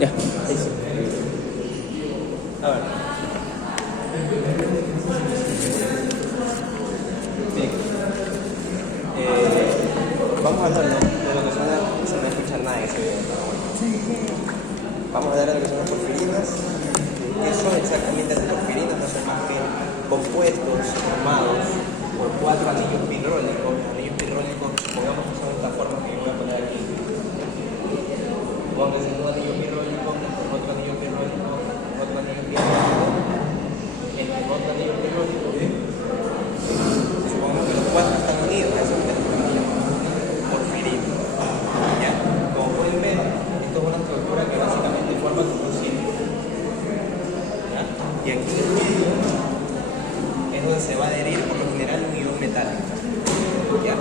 Ya, ahí sí. A ver. Bien. Vamos a hablar, ¿no?, de lo que son se no escucha nada en ese momento. Vamos a hablar de lo que son las porfirinas. ¿Qué son exactamente las porfirinas? No son más que compuestos formados por 4 anillos pirrólicos. Los anillos pirrólicos, supongamos que son estas formas que yo voy a poner aquí. Supongo que es un anillo pirrólico, otro anillo pirrólico, otro anillo pirrólico, otro anillo pirrólico. Supongamos que los 4 están unidos, eso es un anillo porfirino. ¿Ya? Como pueden ver, esto es una estructura que básicamente forma como un círculo. ¿Ya? Y aquí en el medio es donde se va a adherir por lo general un ion metálico. ¿Ya?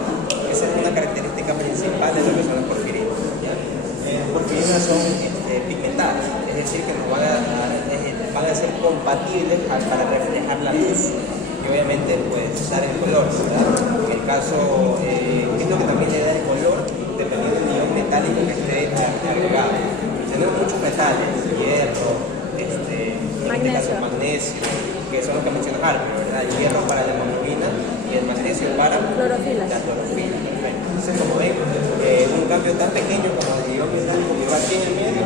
Esa es una característica principal de lo que son las porfirinas. ¿Ya? Las porfirinas son pigmentadas, es decir, que van a ser compatibles para reflejar la luz y obviamente pues dar el color, ¿verdad? En el caso, es lo que también le da el color dependiendo del ion metálico que esté agregado. Tenemos muchos metales, hierro, en este caso magnesio, que son los que mencionas Álvaro, ¿verdad? El hierro para la hemoglobina y el magnesio para la clorofila. Perfecto. Entonces, como ven, un cambio tan pequeño como el ion metálico que va aquí en el medio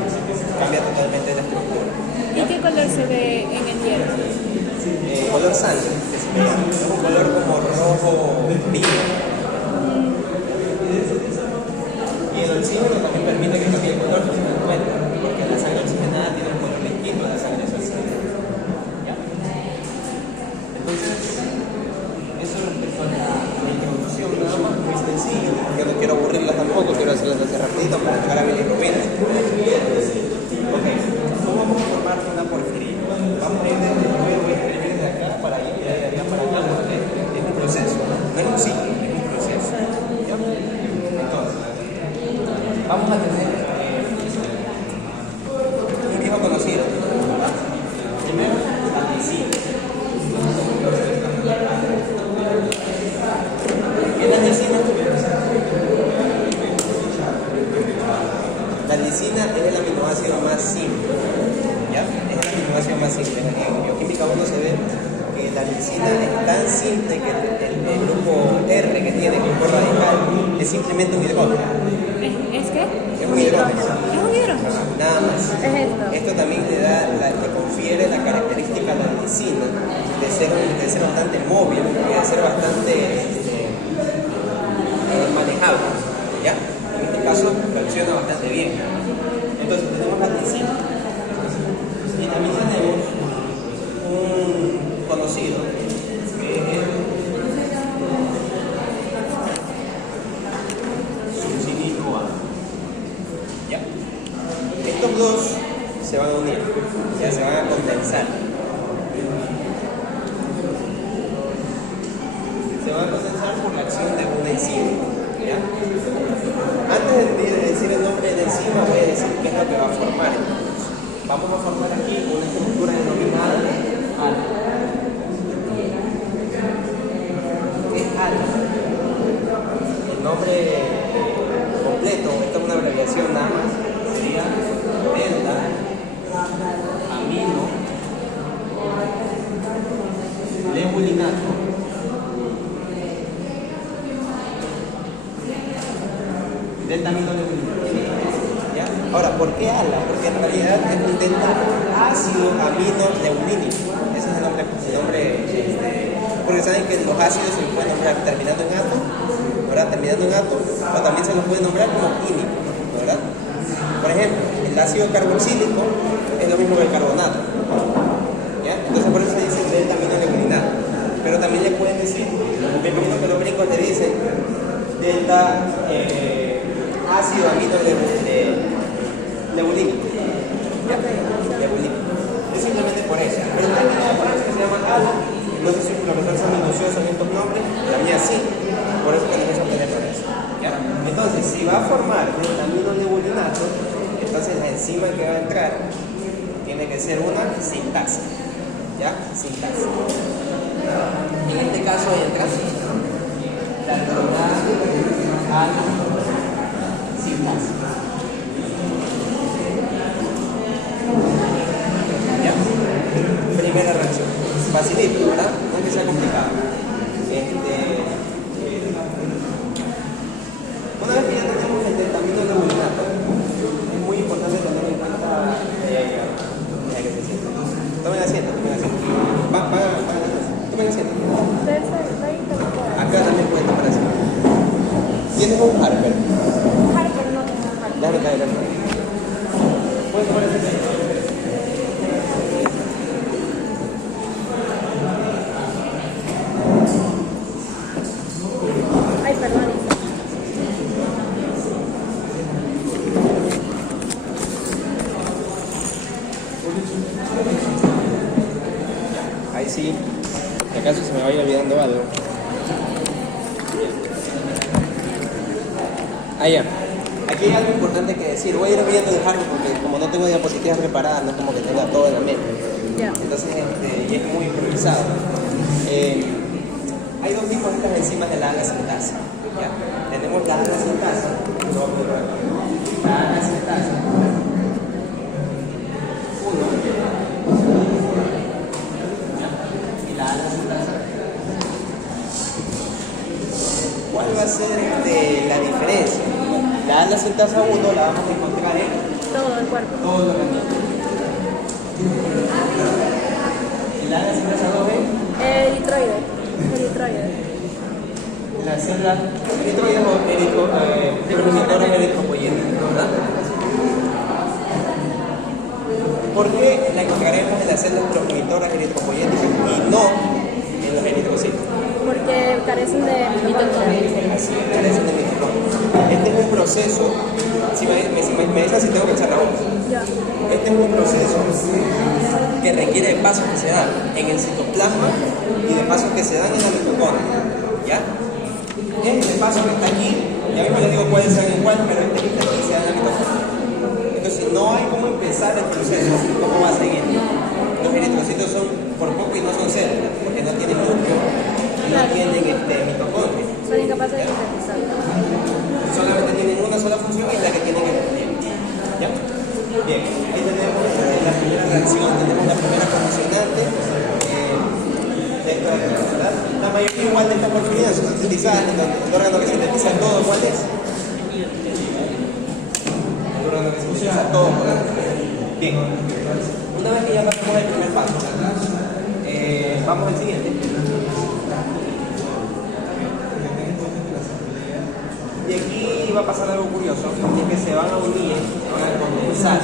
cambia totalmente la estructura. ¿Y qué color se ve en el hierro? Color sangre, que se ve, es un color como rojo vivo. Y el oxígeno también permite que cambie el color, si se dan cuenta, porque la sangre oxigenada tiene un color distinto a la sangre oxigenada. ¿Ya? Entonces, eso es respecto a la introducción, nada más, muy sencillo. Yo no quiero aburrirlas tampoco, quiero hacerlas así rapidito para llegar a bilirrubina. Ok, ¿cómo vamos a formar una porfirina? Vamos a ir desde acá para allá y de allá para acá, porque es un proceso, no es un ciclo, es un proceso. ¿Ya? Entonces, vamos a tener un viejo conocido. Primero, la glicina. ¿Qué es la glicina? La glicina es el aminoácido más simple. ¿Ya? Es el aminoácido más simple. En bioquímica 1 se ve que la glicina es tan simple que el grupo R que tiene, que es por radical, es simplemente un hidrógeno. ¿Es qué? Es un hidrógeno. ¿Es un hidrógeno? Nada más. Es esto. Esto también le confiere la característica a la glicina de ser bastante móvil y de ser bastante manejable. ¿Ya? En este caso funciona bastante bien. Entonces tenemos la glicina. Y también tenemos un conocido que es succinilo A. ¿Ya? Estos dos se van a unir, ya se van a condensar. Se van a condensar por la acción de una enzima. ¿Ya? Antes de decir el nombre de la enzima, voy a decir qué es lo que va a formar. Vamos a formar aquí una estructura denominada ALA. ¿Qué es ALA? El nombre completo, esta es una abreviación nada más, sería delta amino levulinato. Delta amino levulinato. ¿Ya? Ahora, ¿por qué ALA? Porque en realidad es un delta ácido amino leulínico. Ese es el nombre porque saben que los ácidos se los pueden nombrar terminando en ato, ¿verdad? Terminando en ato, o también se los puede nombrar como químico, ¿verdad? Por ejemplo, el ácido carboxílico es lo mismo que el carbonato, ¿ya? Entonces por eso se dice delta amino leulinato. Pero también le pueden decir, ven como que los gringos te dicen delta ácido amino leulínico. ¿Ya? Leulínico. Es simplemente por eso. Pero también hay por eso que se llama ALA. No sé si los profesores son minuciosos en estos nombres, la mía sí. Por eso tenemos que aprender por eso. ¿Ya? Entonces, si va a formar delta amino levulinato, entonces la enzima que va a entrar tiene que ser una sintasa. ¿Ya? Sintasa. En este caso entra la denominada ALA sintasa. acá adelante. ¿Puedes tomar ese té? Ay, perdón. Ahí sí, si acaso se me vaya olvidando algo. Ah, ya. Aquí hay algo importante que decir. Voy a ir olvidando dejarlo porque como no tengo diapositivas preparadas, no es como que tenga todo en la mente. Ya. Entonces, y es muy improvisado. Hay dos tipos de estas enzimas de la ala-sintasa. ¿Ya? Tenemos la ala-sintasa, lo vamos a ver. La ala-sintasa. Uno. ¿Ya? Y la ala-sintasa. ¿Cuál va a ser la diferencia? La ala-sintasa 1 la vamos a encontrar en Todo el cuerpo. todos los organismos. Y la ala-sintasa 2 es Eritroide. Eritroide. la célula eritroides o progenitora eritropoyética, ¿verdad? ¿Por qué la encontraremos en las células progenitoras eritropoyéticas y no en los eritrocitos? Porque carecen de mitocondria. Así, carecen de mitocondria. Este es un proceso, si me dicen si tengo que echar la voz. Ya. Este es un proceso que requiere de pasos que se dan en el citoplasma y de pasos que se dan en la mitocondria. ¿Ya? Este paso que está aquí, ya mismo les digo cuáles sean igual, pero este que está aquí se da en la mitocondria. Entonces no hay cómo empezar el proceso, cómo va a seguir. Los eritrocitos son por poco y no son células, porque no tienen núcleo, no tienen mitocondria. Son incapaces de sintetizar. Solamente tienen una sola función y es la que tienen que cumplir. ¿Ya? Bien, ahí tenemos la primera reacción, tenemos la primera condicionante. ¿Verdad? La mayoría igual de estas porfirinas son sintetizadas en el órgano que sintetiza todo. ¿Cuál es? El órgano que sintetiza todo. Bien, una vez que ya pasamos el primer paso, vamos al siguiente. Y aquí va a pasar algo curioso, es que se van a unir, van a condensar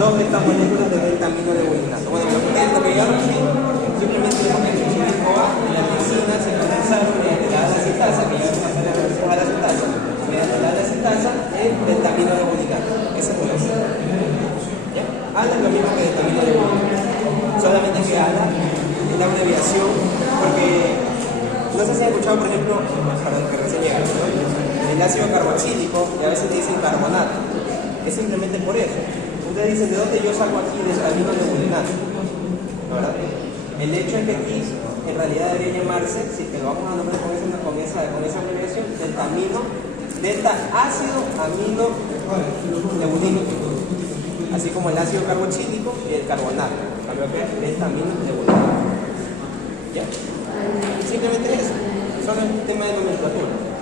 dos de estas moléculas de deltamino de bulinato. Bueno, lo que yo recién, simplemente hemos hecho su tipo A y la lisina se condensaron mediante la ala-sintasa, que ya vamos a hacer la reacción a la sintasa, mediante la ala-sintasa el deltamino de bulinato. Ese es uno. ¿Ya? ALA es lo mismo que deltamino de bulinato, solamente que ALA es la abreviación, porque no sé si han escuchado, por ejemplo, perdón, que recién llegaron, ¿no? El ácido carboxílico, y a veces dicen carbonato, es simplemente por eso. Ustedes dicen, ¿de dónde yo saco aquí deltamino de bulinato? ¿Verdad? El hecho es que aquí, en realidad debería llamarse, si que lo vamos a nombrar con esa abreviación, delta ácido amino nebulico, así como el ácido carboxílico y el carbonato, cambio que es deltamino nebulico. ¿Ya? Simplemente eso, solo es un tema de nomenclatura.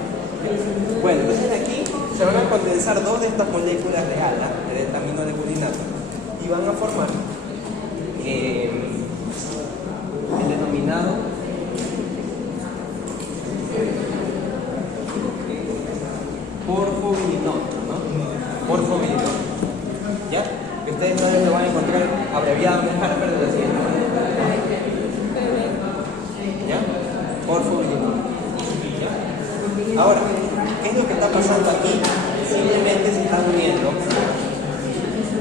Bueno, entonces aquí se van a condensar dos de estas moléculas de ALA, de deltamino de bulinato, y van a formar el denominado porfobilinol, ¿no? Porfobilinol. ¿Ya? Que ustedes no lo van a encontrar abreviado en Harvard de la siguiente manera. ¿Ya? Porfobilinol. Ahora, ¿qué es lo que está pasando aquí? Simplemente se están uniendo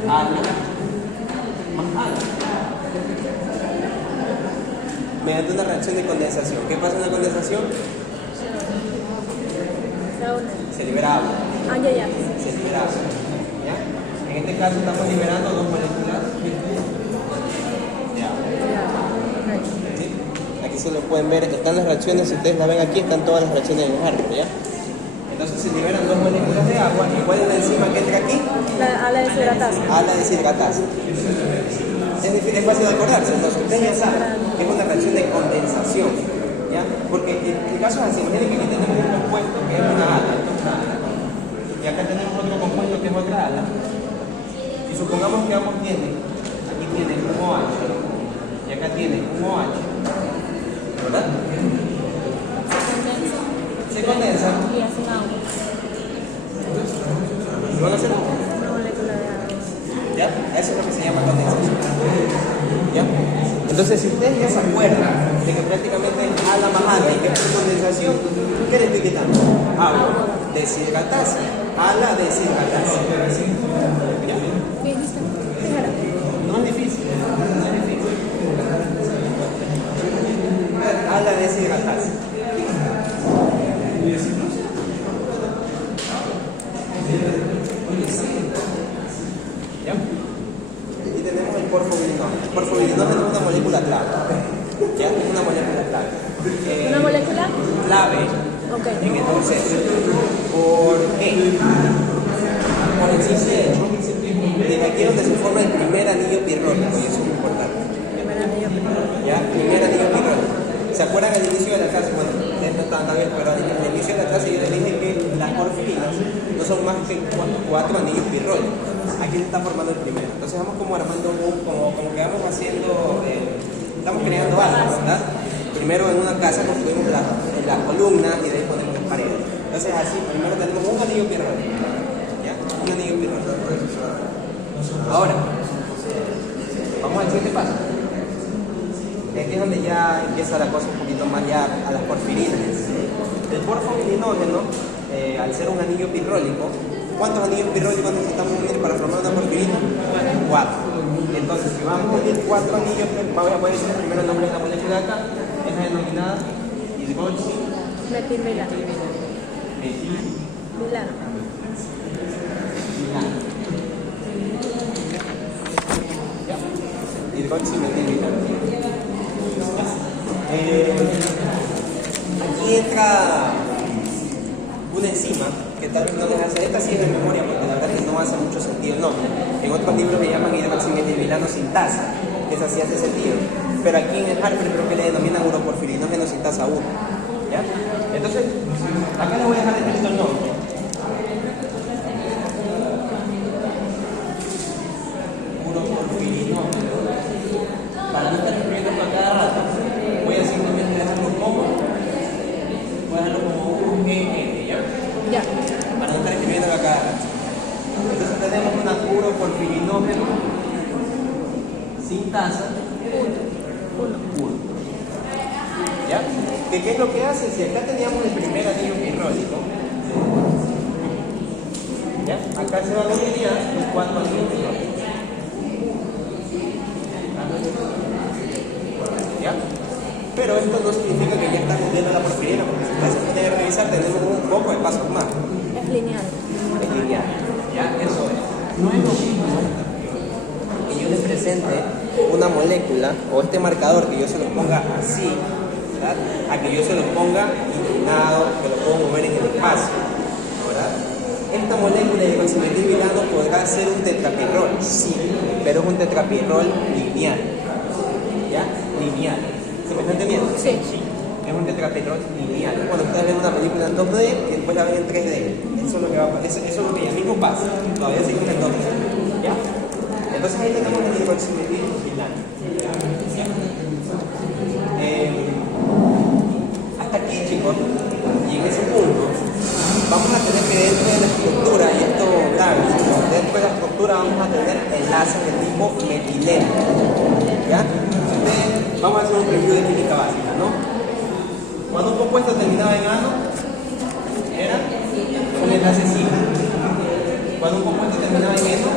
ALA más ALA mediante una reacción de condensación. ¿Qué pasa en la condensación? Se libera agua. Ah, ya. Se libera agua. ¿Ya? En este caso estamos liberando dos moléculas de agua. ¿Sí? Aquí se lo pueden ver, están las reacciones, si ustedes la ven aquí, están todas las reacciones en el árbol, ¿ya? Entonces se liberan dos moléculas de agua, y ¿cuál es la enzima que entra aquí? A la deshidratasa. A la deshidratasa. Es fácil de acordarse, entonces ustedes ya saben que es una reacción de condensación, ¿ya? Porque el caso es así, miren que aquí tenemos un compuesto que es una ALA, y acá tenemos otro compuesto que es otra ALA, y supongamos que ambos tienen, aquí tienen un OH, y acá tienen un OH, ¿verdad? Se condensan Y hacen agua. y van a hacer ¿Ya? Eso es lo que se llama condensación. ¿Ya? Entonces, si ustedes ya se acuerdan de que prácticamente ala más ala y que es condensación, ¿qué le estoy quitando? Agua, deshidratarse, ala deshidratarse. ¿Ya? ¿Qué dijiste? Fíjate. No es difícil, no es difícil. Ala deshidratarse. ¿Ya? Y tenemos el porfobirinógeno. El porfobirinógeno es una molécula clave. ¿Ya? Es una molécula clave. ¿Una molécula? Clave Ok. en el proceso. ¿Por qué? Por el simple hecho de que aquí es donde se forma el primer anillo pirrónico, y eso es importante. Primer anillo primero. ¿Ya? Primer anillo pirrónico. ¿Se acuerdan al inicio de la clase? Bueno, ustedes no estaban todavía, pero al inicio de la clase yo les dije que las porfirinas no son más que 4 anillos pirrónicos. Aquí se está formando el primero. Entonces vamos como armando como que vamos haciendo, estamos creando algo, ¿verdad? Primero en una casa construimos las columnas y de ahí ponemos las paredes. Entonces así, primero tenemos un anillo pirrónico. ¿Ya? Un anillo pirrónico. Ahora, vamos al siguiente paso. Aquí es donde ya empieza la cosa un poquito más ya a las porfirinas. El porfobirinógeno, al ser un anillo pirrólico, ¿cuántos anillos pirrólicos necesitamos unir para formar una porfirina? 4. Entonces, si vamos a unir 4 anillos, voy a decir primero el nombre de la molécula acá, es la denominada hidroxi. Metilmilano. Milano. Hidroximetilmilano. Aquí entra una enzima que tal vez no les hace, esta sí es de memoria porque la verdad que no hace mucho sentido el nombre. En otros libros le llaman hidroximetilmilano sintasa, que esa sí hace sentido. Pero aquí en el Harper creo que le denominan uroporfirinógeno sintasa 1. ¿Ya? Entonces, acá les voy a dejar escrito el nombre. Uroporfirinógeno. Para no estar escribiendo a cada rato, voy a simplemente dejarlo como UGN, ¿ya? Ya. Para no estar escribiendo a cada rato. Entonces tenemos una uroporfirinógeno sintasa 1. ¿Ya? ¿Qué es lo que hace? Si acá teníamos el primer anillo pirrólico, ¿ya? Acá se van a unir los 4 anillos pirrólicos. ¿Ya? Pero esto no significa que ya estamos viendo la porfirina, porque si ustedes se tienen que revisar, tenemos un poco de pasos más. Es lineal. Es lineal. ¿Ya? Eso es. No es lo mismo que yo les presente una molécula o este marcador que yo se lo ponga así, ¿verdad? A que yo se lo ponga inclinado, que lo puedo mover en el espacio, ¿verdad? Esta molécula de hidroximetilmilano podrá ser un tetrapirrol, sí, pero es un tetrapirrol lineal. ¿Ya? Lineal. ¿Se me está entendiendo? Sí. Es un tetrapirrol lineal. Cuando ustedes ven una película en 2D y después la ven en 3D, eso es lo que va a pasar. Eso es lo que ya mismo pasa. Todavía seguimos en 2D. ¿Ya? Entonces ahí tenemos el hidroximetilmilano. ¿Ya? Hasta aquí, chicos, y en ese punto, vamos a tener que dentro de la estructura, y esto grave, dentro de la estructura vamos a tener enlaces de tipo metileno. ¿Ya? Vamos a hacer un review de química básica, ¿no? Cuando un compuesto terminaba en ano, era un enlace cis. Cuando un compuesto terminaba en eno,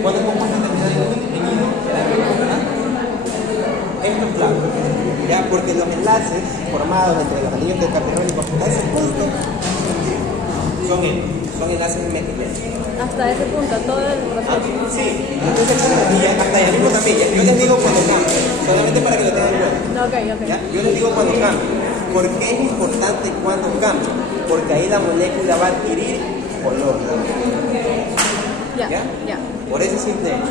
cuando un compuesto terminaba en ino, era eno, ¿verdad? Esto es claro, ¿ya? Porque los enlaces formados entre los anillos tetrapirrólicos a ese punto son enlaces metileno. Hasta ese punto, todo el proceso. Sí, entonces hasta allá mismo también. Yo les digo cuando cambie, solamente para que lo tengan en cuenta. Ok, ok. ¿Ya? Yo les digo cuando cambie. ¿Por qué es importante cuando cambie? Porque ahí la molécula va a adquirir color. Ya, ¿Ya? ya. Por ese simple hecho.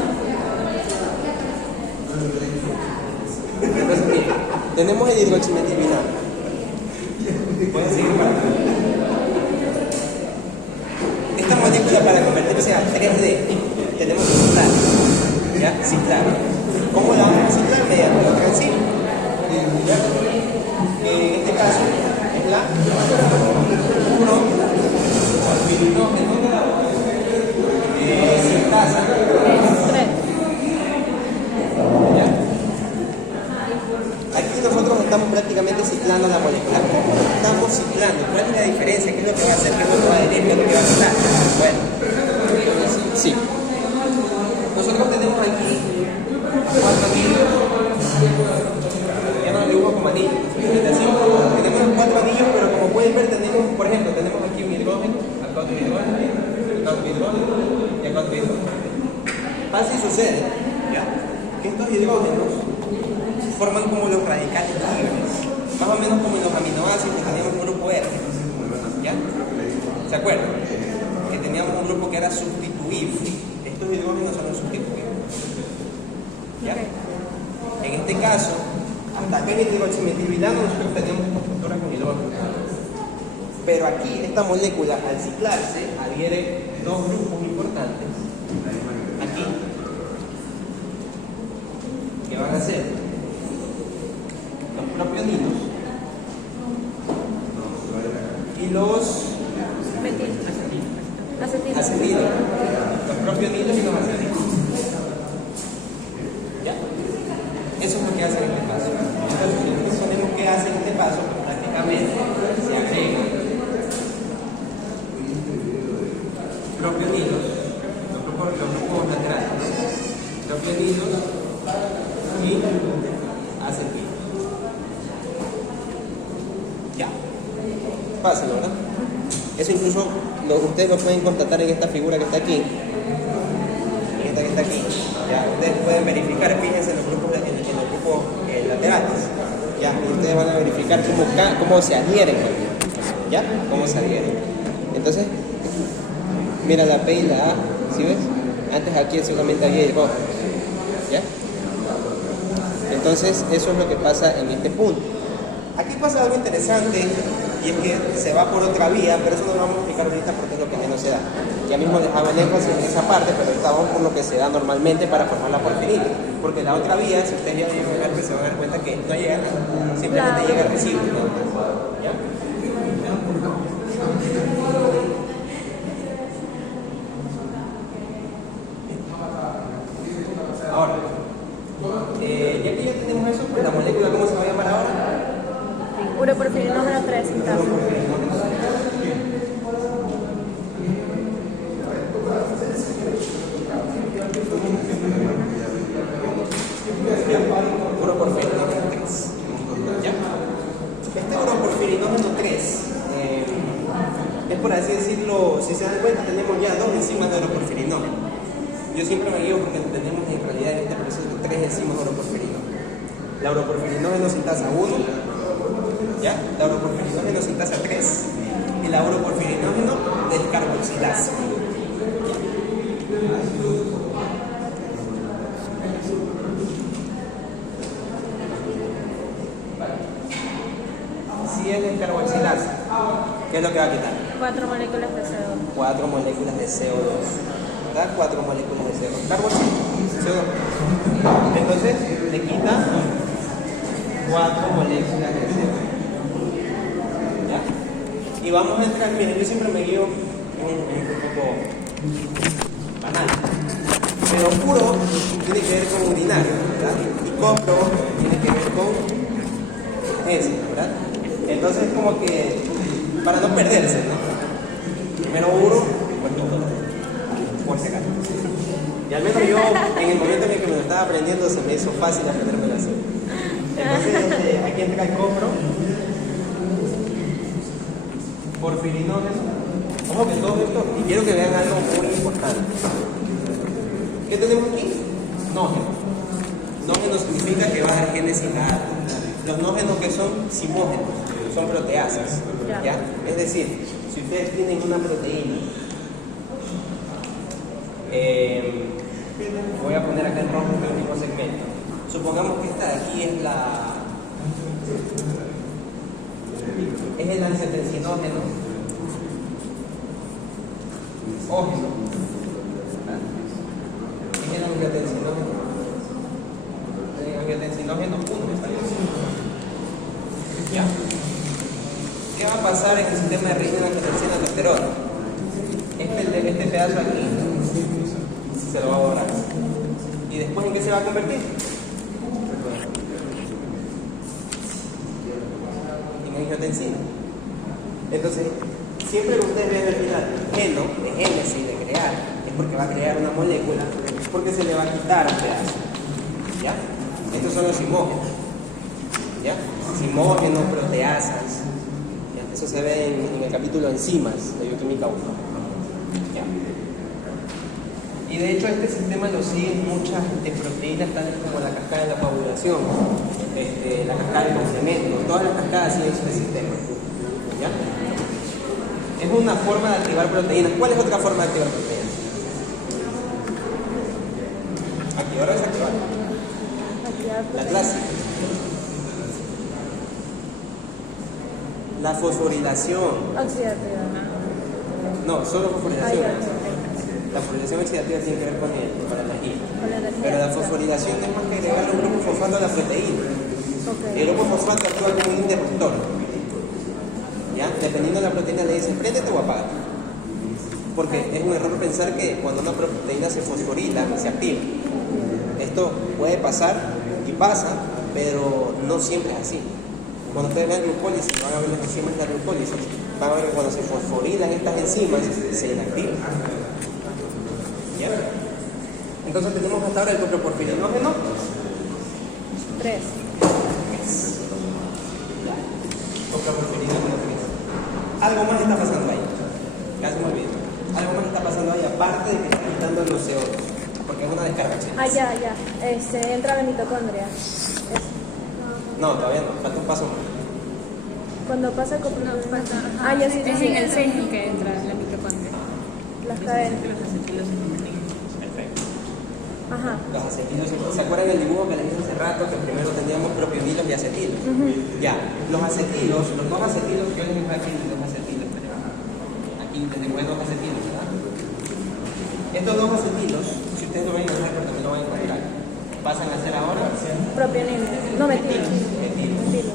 Entonces, mira, tenemos el hidroximetilmilano. Pueden seguir para acá. Esta molécula para convertirse a 3D tenemos que ciclar, ¿ya? Ciclar. ¿Cómo la vamos a ciclar? Mediante otra enzima, ¿ya? Que en este caso es la uroporfirinógeno hidrógeno y acá otro hidrógeno. Pasa y sucede, ¿ya? Que estos hidrógenos forman como los radicales libres, más o menos como en los aminoácidos que teníamos un grupo R, ¿ya? ¿Se acuerdan? Que teníamos un grupo que era sustituible. Estos hidrógenos son los sustituibles, ¿ya? En este caso, hasta acá en el hidroximetilvilano nosotros tenemos una estructura con hidrógeno. Pero aquí, esta molécula, al ciclarse, adhiere dos grupos importantes. Aquí, que van a ser los propioninos y los acetinos. Los propioninos y los acetinos. ¿Ya? Eso es lo que hace en este paso. Entonces, si nosotros ponemos qué hace en este paso, prácticamente se agregan propioninos, los grupos laterales, propioninos y acetinos. Ya. Fácil, ¿verdad? Eso incluso ustedes lo pueden constatar en esta figura que está aquí. En esta que está aquí. Ya, ustedes pueden verificar, fíjense en los grupos, laterales. Ya, y ustedes van a verificar cómo se adhieren. ¿Ya? Cómo se adhieren. Entonces, mira la P y la A, ¿sí ves? Antes aquí solamente había hidrógeno. ¿Ya? Entonces, eso es lo que pasa en este punto. Aquí pasa algo interesante, y es que se va por otra vía, pero eso no lo vamos a explicar ahorita porque es lo que menos se da. Ya mismo les hago el énfasis en esa parte, pero ahorita vamos por lo que se da normalmente para formar la porfirina. Porque la otra vía, si ustedes ya llegan a ver, se van a dar cuenta que no llega nada, simplemente llega el residuo. ¿Ya? Ahora, ya que ya tenemos eso, pues la molécula, ¿cómo se va a llamar ahora? Uroporfirinógeno 3 sintasa. Uroporfirinógeno 3. ¿Ya? Este uroporfirinógeno 3 es, por así decirlo, si se dan cuenta, tenemos ya dos enzimas de uroporfirinógeno. Yo siempre me guío porque tenemos en realidad en este proceso tres enzimas de uroporfirinógeno. La uroporfirinógeno sintasa 1, ¿ya? La uroporfirinógeno sintasa 3 y la uroporfirinógeno descarboxilasa. Si es descarboxilasa, ¿qué es lo que va a quitar? 4 moléculas de CO2. 4 moléculas de CO2. ¿Verdad? 4 moléculas de CO2. Carboxil, CO2. Entonces, le quita 4 moléculas de CO2. ¿Ya? Y vamos a entrar, miren, yo siempre me guío un poco banal. Pero puro tiene que ver con urinario, ¿verdad? Y copro tiene que ver con ese, ¿verdad? Entonces, como que para no perderse, ¿no? Primero uro, después todo, por si acaso. Y al menos yo, en el momento en el que me lo estaba aprendiendo, se me hizo fácil aprendérmelo así. Entonces, aquí entra el copro, porfirinógeno. Ojo que todo esto, y quiero que vean algo muy importante. ¿Qué tenemos aquí? Nógeno. Nógeno significa que va a dar génesis a átomos. Los nógenos que son simógenos, son proteasas. ¿Ya? Es decir, si ustedes tienen una proteína, voy a poner acá en rojo el último segmento. Supongamos que esta de aquí es el angiotensinógeno ógeno. Es el angiotensinógeno. El angiotensinógeno 1 está bien. Ya. ¿Qué va a pasar en el sistema de riesgo de la angiotensina aldosterona? Este pedazo aquí se lo va a borrar. ¿Y después en qué se va a convertir? En angiotensina. Entonces, siempre que ustedes vean al final geno, de génesis, de crear, es porque va a crear una molécula, porque se le va a quitar un pedazo. ¿Ya? Estos son los simógenos. ¿Ya? Simógenos, proteasas. ¿Ya? Eso se ve en el capítulo enzimas de bioquímica 1. ¿Ya? Y de hecho este sistema lo siguen muchas proteínas tales como la cascada de la coagulación, la cascada de complemento, todas las cascadas siguen este sistema. ¿Ya? Es una forma de activar proteínas. ¿Cuál es otra forma de activar proteínas? Activar o desactivar. La clásica. La fosforilación. Oxidativa. No, solo fosforilación. Ah, ya. La fosforilación oxidativa tiene que ver con la energía. Con la energía. Pero la fosforilación es más que agregarle un grupo fosfato a la proteína. Ok. El grupo fosfato actúa como un interruptor. ¿Ya? Dependiendo de la proteína le dicen préndete o apaga. Porque es un error pensar que cuando una proteína se fosforila, se activa. Esto puede pasar y pasa, pero no siempre es así. Cuando ustedes vean glucólisis, van a ver las enzimas de la glucólisis, van a ver que cuando se fosforilan estas enzimas, se inactivan. ¿Ya? Entonces tenemos hasta ahora el coproporfirinógeno. 3. Coproporfirinógeno 3. Algo más está pasando ahí. Casi me olvido. Algo más está pasando ahí, aparte de que está quitando los CO2, porque es una descarga. Ah, ya. Entra la mitocondria. No, todavía no, falta un paso más. Cuando pasa el coproporfirinógeno. Ah, ya sí. Es en el 6 en que entra la mitocondria. Las cadenas. Perfecto. Ajá. Los acetilos, ¿se acuerdan del dibujo que les hice hace rato? Que primero teníamos propionilos y acetilos. Ya, los acetilos, los dos acetilos, yo les dije aquí dos acetilos, pero aquí les digo dos acetilos, ¿verdad? Estos dos acetilos, si ustedes lo ven en el récord también lo van a encontrar, pasan a ser ahora Propionina. No, metilo. metilos. Metilo.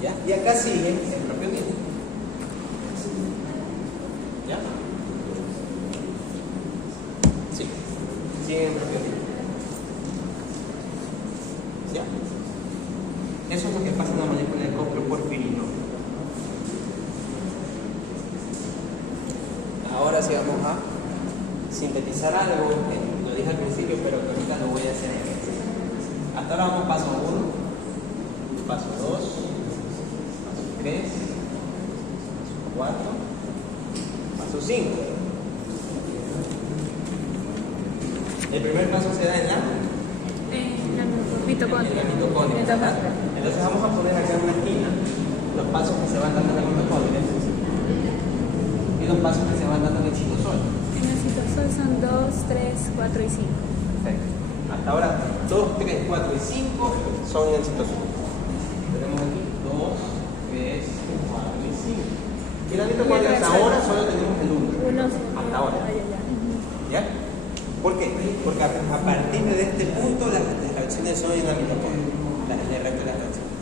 ¿Ya? Y acá sigue el propionilo. ¿Ya? Sí, sigue el propionilo. ¿Ya? Eso es lo que pasa en la molécula de coproporfirino. Ahora sí vamos a sintetizar algo, que lo dije al principio, pero que ahorita lo voy a hacer. Hasta ahora vamos paso 1, paso 2, paso 3, paso 4, paso 5. El primer paso se da en la Mitocondria. mitocondria, ¿verdad? Entonces vamos a poner acá en una esquina los pasos que se van dando en la mitocondria y los pasos que se van dando en el citosol. En el citosol son 2, 3, 4 y 5. Perfecto. Hasta ahora 2, 3, 4 y 5 son en el citosol. Tenemos aquí 2, 3, 4 y 5. Y la mitocondria hasta ahora solo tenemos el 1. Hasta ahora. ¿Ya? ¿Por qué? Porque a partir de este punto las reacciones son en la mitocondria. El resto de las reacciones.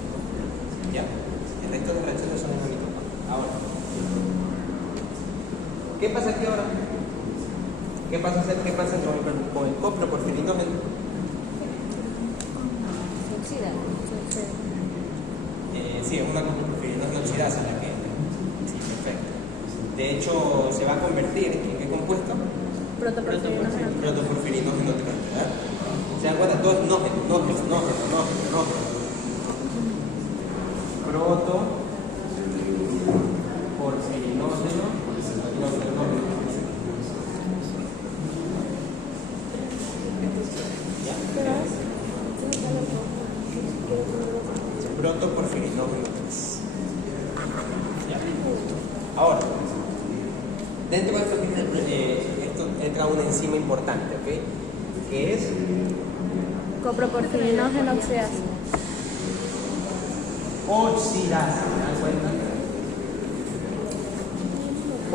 ¿Ya? El resto de las reacciones son en la mitocondria. Ahora. ¿Qué pasa aquí ahora? ¿Qué pasa con el coproporfirinógeno? Se oxida. Sí, es una coproporfirinógeno oxidasa la que. Sí, perfecto. De hecho, se va a convertir en qué compuesto? Protoporfirinógeno. Protoporfirinógeno 3, ¿verdad? ¿Se dan cuenta? Todo es nógeno. Protoporfirinógeno. ¿Ya? Protoporfirinógeno 3. ¿Ya? Ahora, dentro de esto entra una enzima importante, ¿ok? Que es Coproporfirinógeno oxidasa. oxidasa, ¿se dan cuenta?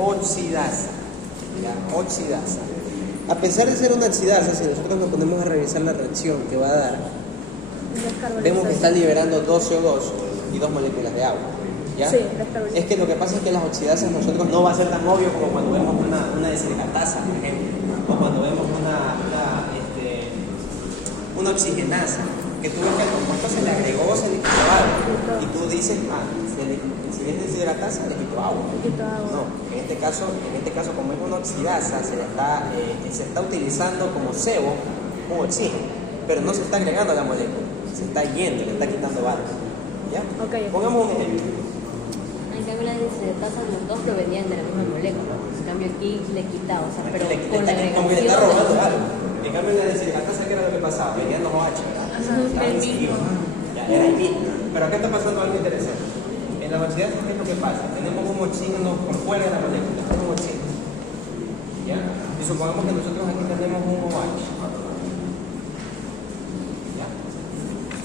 Oxidasa, ¿ya? Oxidasa. A pesar de ser una oxidasa, si nosotros nos ponemos a revisar la reacción que va a dar, vemos que está liberando 2 CO2 y 2 moléculas de agua. ¿Ya? Sí, descarbonización. Es que lo que pasa es que las oxidasas nosotros no va a ser tan obvio como cuando vemos una deshidrataza, por ejemplo, o cuando vemos una oxigenasa, que tú ves que al compuesto se le agregó, se le quitó agua, y tú dices, si es deshidrataza, le quitó agua. No, en este caso como es una oxidasa, se está utilizando como cebo un oxígeno, pero no se está agregando a la molécula, se está yendo, le está quitando agua. ¿Ya? Okay. Pongamos un ejemplo. En cambio, las deshidratasas, los dos provenían de la misma molécula. cambio aquí le quita, o sea, pero Le- con la como que le está agregación. robando algo. En cambio, le decir, acá sé que era lo que pasaba, venían los OH, ¿verdad? Estaban el seguidos. mismo. Ya, era el mismo. Pero acá está pasando algo interesante. En la oxidación, ¿qué es lo que pasa? Tenemos un oxígeno por fuera de la molécula, es un oxígeno. ¿Ya? Y supongamos que nosotros aquí tenemos un OH. ¿Ya?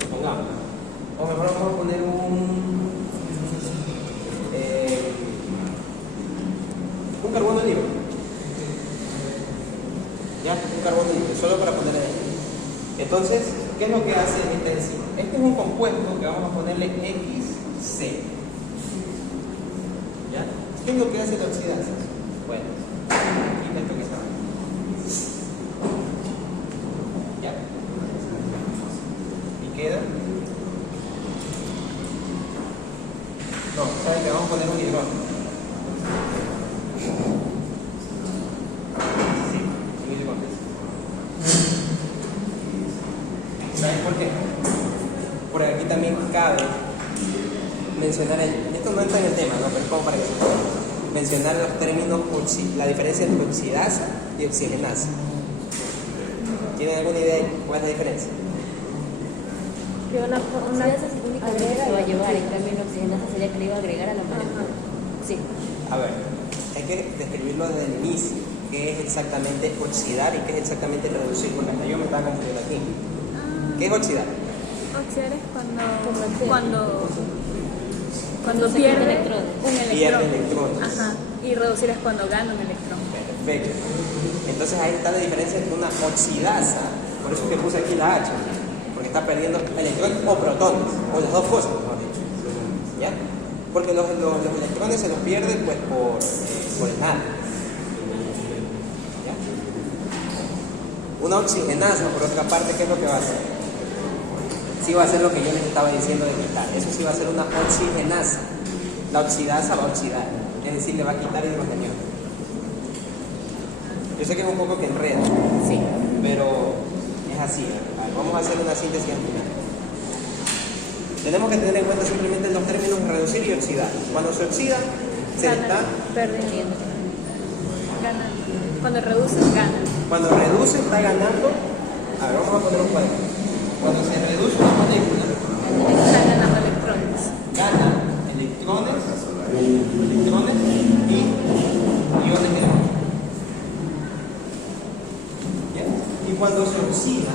Supongamos. O mejor vamos a poner un carbono libre. ¿Ya? Un carbono libre, solo para poner ahí. Entonces, ¿qué es lo que hace esta enzima? Este es un compuesto que vamos a ponerle XC. ¿Ya? ¿Qué es lo que hace la oxidasa? Bueno, quita esto que está ahí. ¿Ya? ¿Y queda? No, ¿saben que vamos a poner un hidrógeno? Sí, un hidrógeno. ¿Saben por qué? Porque aquí también cabe mencionar esto no entra en el tema, ¿no? Pero es como para que se pueda mencionar los términos, la diferencia entre oxidasa y oxigenasa. ¿Tienen alguna idea de cuál es la diferencia? Que una Oxidasa únicamente se va a llevar, en cambio en oxigenasa sería que le iba a agregar a la molécula. Sí. A ver, hay que describirlo desde el inicio. ¿Qué es exactamente oxidar y qué es exactamente reducir? Porque hasta yo me estaba confundiendo aquí. ¿Qué es oxidar? Oxidar es Cuando cuando se pierde pierde electrones. un electrón. Pierde electrones. Ajá. Y reducir es cuando gana un electrón. Perfecto. Entonces ahí está la diferencia entre una oxidasa, por eso que puse aquí la H, porque está perdiendo electrones o protones, o las dos cosas, mejor dicho. ¿Ya? Porque los electrones se los pierden pues por el mal. ¿Ya? Una oxigenasa, por otra parte, ¿qué es lo que va a hacer? Sí va a hacer lo que yo les estaba diciendo de quitar. Eso sí va a ser una oxigenasa. La oxidasa va a oxidar, es decir, le va a quitar hidrogenio. Yo sé que es un poco que enreda, Sí. pero es así. Vale, vamos a hacer una síntesis al final. Tenemos que tener en cuenta simplemente los términos reducir y oxidar. Cuando se oxida, se está. Perdiendo. Gana. Cuando reduce, gana. Cuando reduce, está ganando. A ver, vamos a poner un cuadro. Cuando se reduce una molécula, Está ganando electrones. gana electrones y iones de agua. ¿Ya? Y cuando se oxida,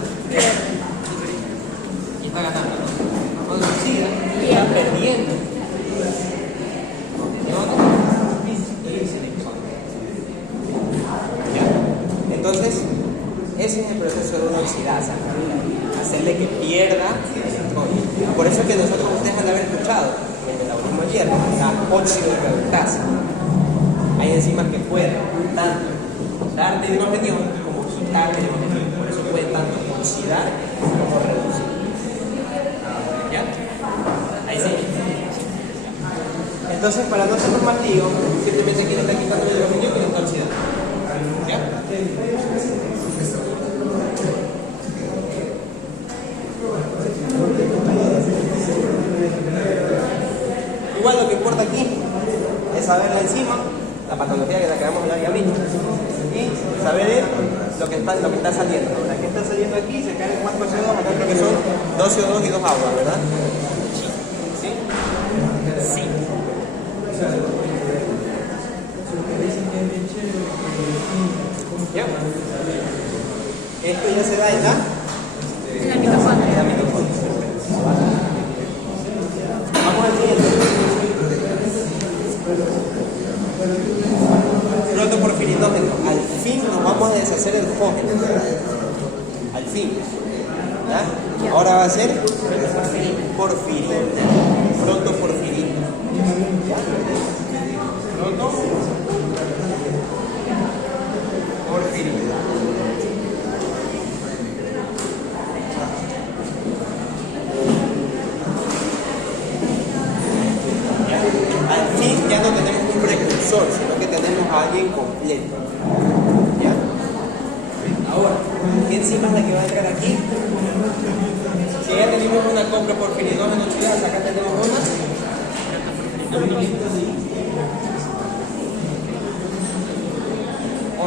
y está ganando, ¿no? Cuando se oxida, está perdiendo iones y electrones. ¿Ya? Entonces, ese es el proceso de una oxidasa, hacerle que pierda electrones. Por eso es que nosotros, ustedes han de haber escuchado en el metabolismo de hierro, la óxido reductasa. Hay enzimas que pueden tanto darte hidrogenio como quitarte hidrogenio. Por eso pueden tanto oxidar como reducir. ¿Ya? Ahí sí. Entonces, para no hacernos más lío, simplemente aquí le está quitando el hidrogenio y lo está oxidando. ¿Ya? Igual lo que importa aquí es saber la enzima, la patología de la que vamos a hablar ya mismo, y saber lo que está saliendo. La que está saliendo aquí se caen 4 CO2, acá creo que son 2 CO2 y 2 aguas, ¿verdad? ¿Sí? Sí. ¿Ya? Esto ya se da en la mitocondria. en la mitocondria. Vamos al siguiente. Protoporfirinógeno. Al fin nos vamos a deshacer el fógeno. Al fin. ¿Ya? Ahora va a ser porfirina. Protoporfirina. Protoporfirina. Al fin ya no tenemos un precursor, sino que tenemos a alguien completo. ¿Ya? Ahora, ¿qué enzima es la que va a entrar aquí? Si ya tenemos una compra por porfirinógeno oxidasa, acá tenemos una.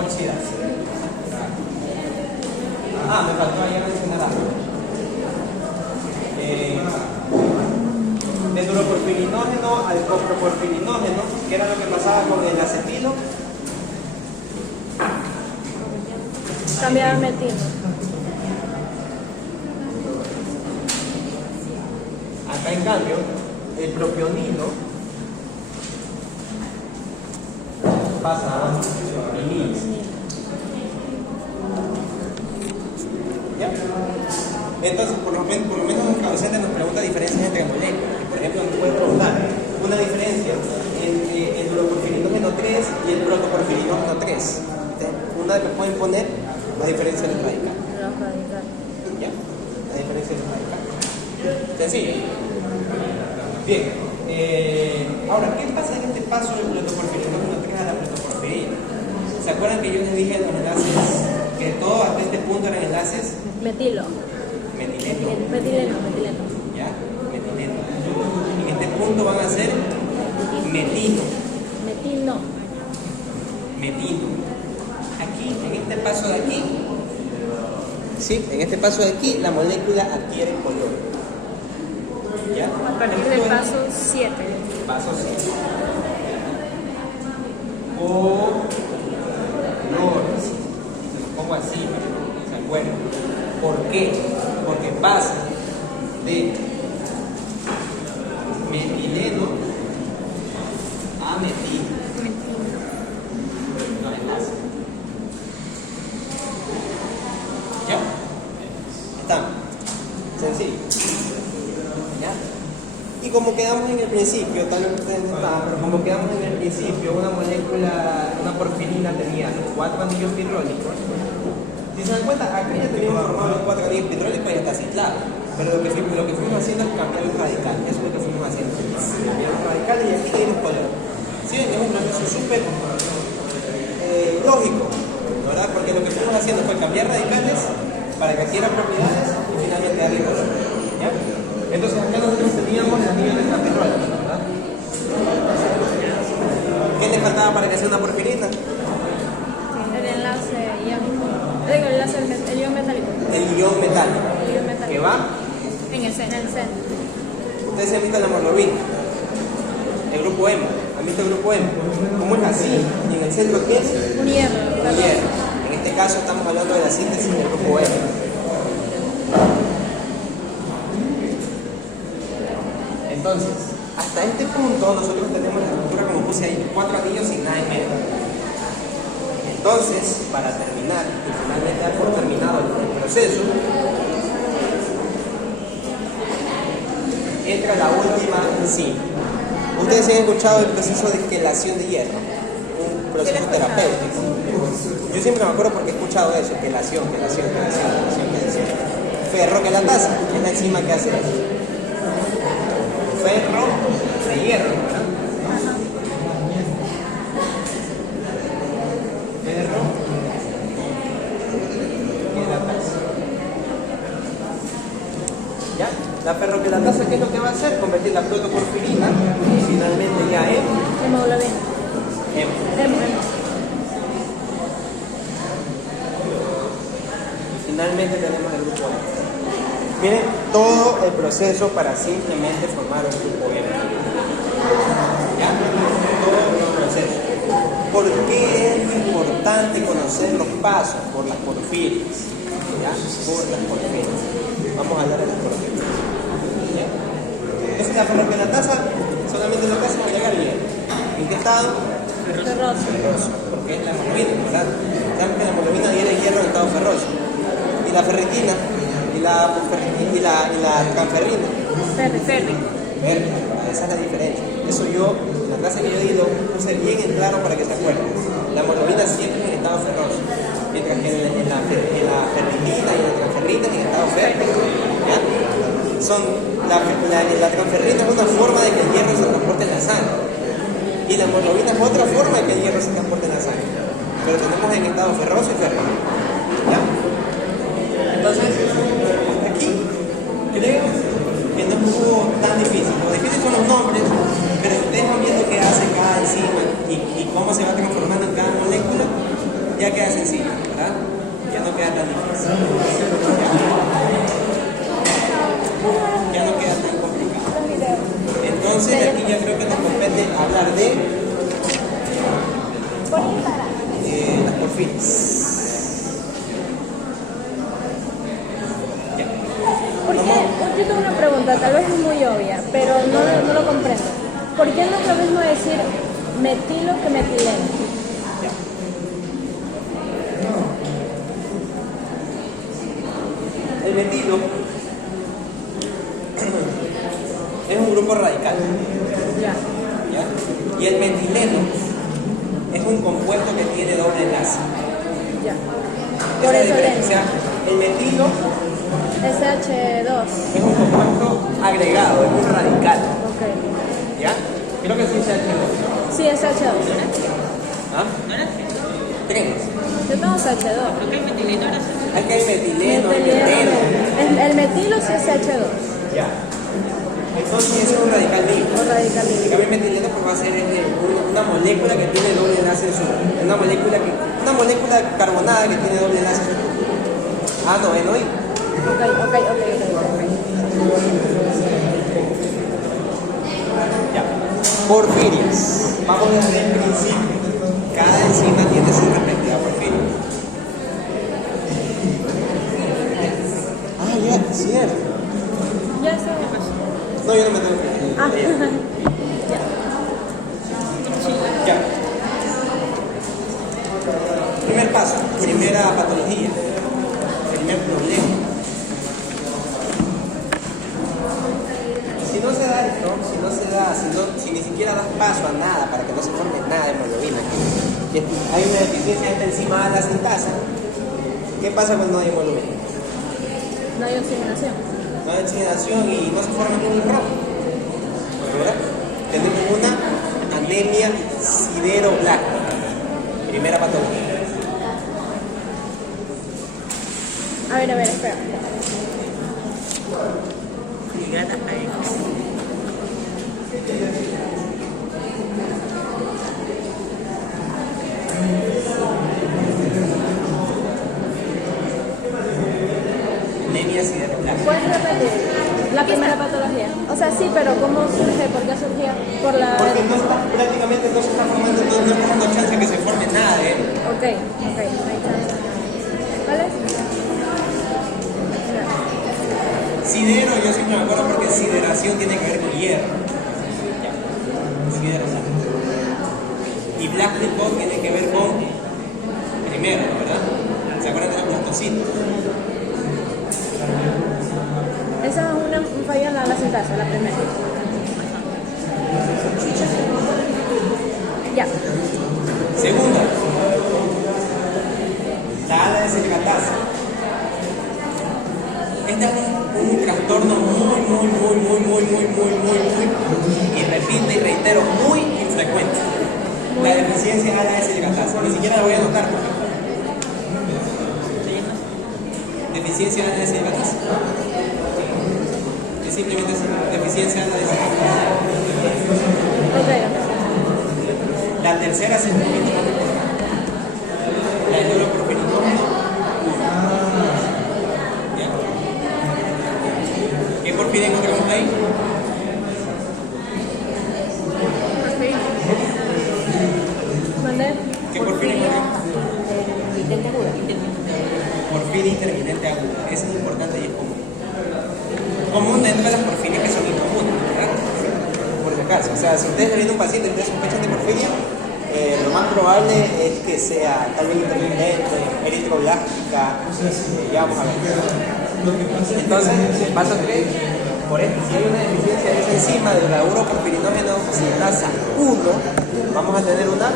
oxidarse. Ah, me faltó ahí mencionar algo. De duroporfirinógeno al coproporfirinógeno, que era lo que pasaba con el acetilo. Cambiar metilo. Acá en cambio, el propionilo pasa a vinil. ¿Ya? Entonces, por lo menos los docentes nos preguntan diferencias entre moléculas. Por ejemplo, nos pueden preguntar una diferencia entre el duroporfirinógeno 3 y el protoporfirinógeno 3. Una que pueden poner la diferencia del radical. ¿Ya? La diferencia del radical. Sencillo. Bien. Ahora, ¿qué pasa en este paso del protoporfirinógeno 3 a la protoporfirina? ¿Se acuerdan que yo les dije los enlaces? Que todo hasta este punto eran enlaces Metilo. metileno. Metileno. ¿Ya? Metileno. En este punto van a ser metino. Metilo. Metino. Aquí, en este paso de aquí, sí, en este paso de aquí, la molécula adquiere color. ¿Ya? A partir del paso 7. Paso 7. Color. Lo pongo así, ¿se acuerdan? ¿Por qué? Porque pasa de metileno a metilo. No enlace. ¿Ya? Está. Sencillo. ¿Ya? Y como quedamos en el principio, tal vez ustedes no estaban, pero como quedamos en el principio, una molécula, una porfirina tenía 4 anillos pirrólicos. Si se dan cuenta, acá ya teníamos formado los 4 anillos pirrólicos y está ciclado. Pero lo que fuimos haciendo es cambiar los radicales. Eso es lo que fuimos haciendo. Cambiar los radicales y aquí tiene un color. ¿Sí? Es un proceso súper lógico, ¿verdad? Porque lo que fuimos haciendo fue cambiar radicales para que adquieran propiedades y finalmente darle color. ¿Ya? Entonces acá nosotros teníamos el anillo tetrapirrólico, ¿verdad? ¿Qué le faltaba para que sea una porfirina? El enlace iónico. Digo, el enlace, el ion metálico. El ion metálico. El ion metálico. Que va, En el centro. ustedes se han visto la hemoglobina, el grupo M. ¿Han visto el grupo M? ¿Cómo es así? Y en el centro tiene Un hierro. un hierro. En este caso estamos hablando de la síntesis del grupo M. Entonces, hasta este punto nosotros tenemos la estructura, como puse ahí, 4 anillos sin nada en medio. Entonces, para terminar y finalmente dar por terminado el proceso, entra la última enzima. Ustedes han escuchado el proceso de quelación de hierro, un proceso terapéutico. Yo siempre me acuerdo porque he escuchado eso, quelación. Ferroquelatasa es la enzima que hace eso. Ferro de hierro, ¿verdad? Ferroquelatasa. ¿Ya? La ferroquelatasa, ¿qué es lo que va a hacer? Convertir la protoporfirina finalmente ya en Hemoglobina. M. Y finalmente tenemos el grupo M. Miren todo el proceso para simplemente formar un grupo M. ¿Ya? Todo el proceso. ¿Por qué es importante conocer los pasos? Por las porfirias. ¿Ya? Por las porfirias. Vamos a hablar de las porfirias. ¿Ya? Entonces la ferroquelatasa solamente lo que hace es agregar hierro. ¿En qué estado? Ferroso. Ferroso. Porque es la hemoglobina, ¿verdad? Saben que la hemoglobina tiene hierro en estado ferroso. Y la ferritina y la transferrina. Férrico. Esa es la diferencia. Eso yo, en la clase que yo di, lo puse bien en claro para que se acuerden. La hemoglobina siempre en estado ferroso, mientras que en la ferritina y la transferrina en estado férrico. ¿Ya? La transferrina es una forma de que el hierro se transporte en la sangre. Y la hemoglobina es otra forma de que el hierro se transporte en la sangre. Pero tenemos en estado ferroso y férrico. ¿Ya? Entonces, hasta aquí creo que no estuvo tan difícil. Lo difícil son los nombres, pero ustedes van viendo qué hace cada enzima y cómo se va transformando en cada molécula, ya que porfiris. Ya. ¿Por qué? Yo tengo una pregunta, tal vez es muy obvia, pero no lo comprendo. ¿Por qué no es lo mismo decir metilo que metileno? El metilo es un grupo radical. Ya. ¿Ya? Y el metileno es un compuesto que tiene doble enlace. Ya. Esa Por es la eso diferencia. O sea, el metilo SH2. es un compuesto agregado, es un radical. Ok. ¿Ya? Creo que sí CH2. Sí, SH2. ¿Ah? 3. Yo tengo SH2. Hay que hay metileno, Metileno. meteno. El metilo sí es SH2. Ya. Entonces ese es un radical libre. O radical En libre. cambio, el metileno pues, va a ser una molécula que tiene doble enlace en su una molécula carbonada que tiene doble enlace en su Ah, no, no. Ok. Ya. Porfirias. Vamos desde el principio. Cada enzima tiene su respectiva porfiria. Ah, ya, cierto. Ya sé. No, yo no me tengo que ir. Ah. Ya. Primer paso, primera patología, primer problema. Si no se da esto, si ni siquiera das paso a nada para que no se forme nada de hemoglobina, que hay una deficiencia de esta enzima A la sintasa, ¿qué pasa cuando no hay hemoglobina? No hay oxigenación. No hay oxigenación y no se forma ningún rojo. ¿Verdad? Tenemos una anemia sideroblástica. Primera patología. A ver, espera. Anemia sideroblástica. ¿Puedes repetir la primera patología? O sea, sí, pero ¿cómo surge? ¿Por qué surgía? Por la... Porque prácticamente no se está formando, no está dando chance que se forme nada, Ok, no hay chance. ¿Vale? Sidero, yo siempre me acuerdo porque sideración tiene que ver con hierro. Ya. Sideración. Y blástico tiene que ver con primero, ¿verdad? ¿Se acuerdan de los blastocitos? Esa es un fallo en la sintasa, la primera. Ya. Segunda, la ala de selgatasa. Este es un trastorno muy, y repito y reitero, muy infrecuente. La deficiencia de ala de selgatasa. Ni siquiera la voy a anotar. Deficiencia de ala de selgatasa. Es simplemente así, deficiencia de ala de selgatasa. Ok. La tercera es el poquito más importante. La del neuroporfirinógeno. ¿Ya? ¿Qué porfiria encontramos ahí? ¿Mandé? ¿Qué porfiria encontramos? Intermitente aguda. Porfiria intermitente aguda. Eso es importante y es común. Común dentro de las porfirias que son incomunes, ¿verdad? Por si acaso. O sea, si ustedes le viene un paciente y ustedes sospechan de porfiria, lo más probable es que sea tal vez intermitente, eritroblástica, ya vamos a ver. Entonces, pasa que por esto, si hay una deficiencia de esa enzima del uroporfirinógeno sintasa 1, vamos a tener una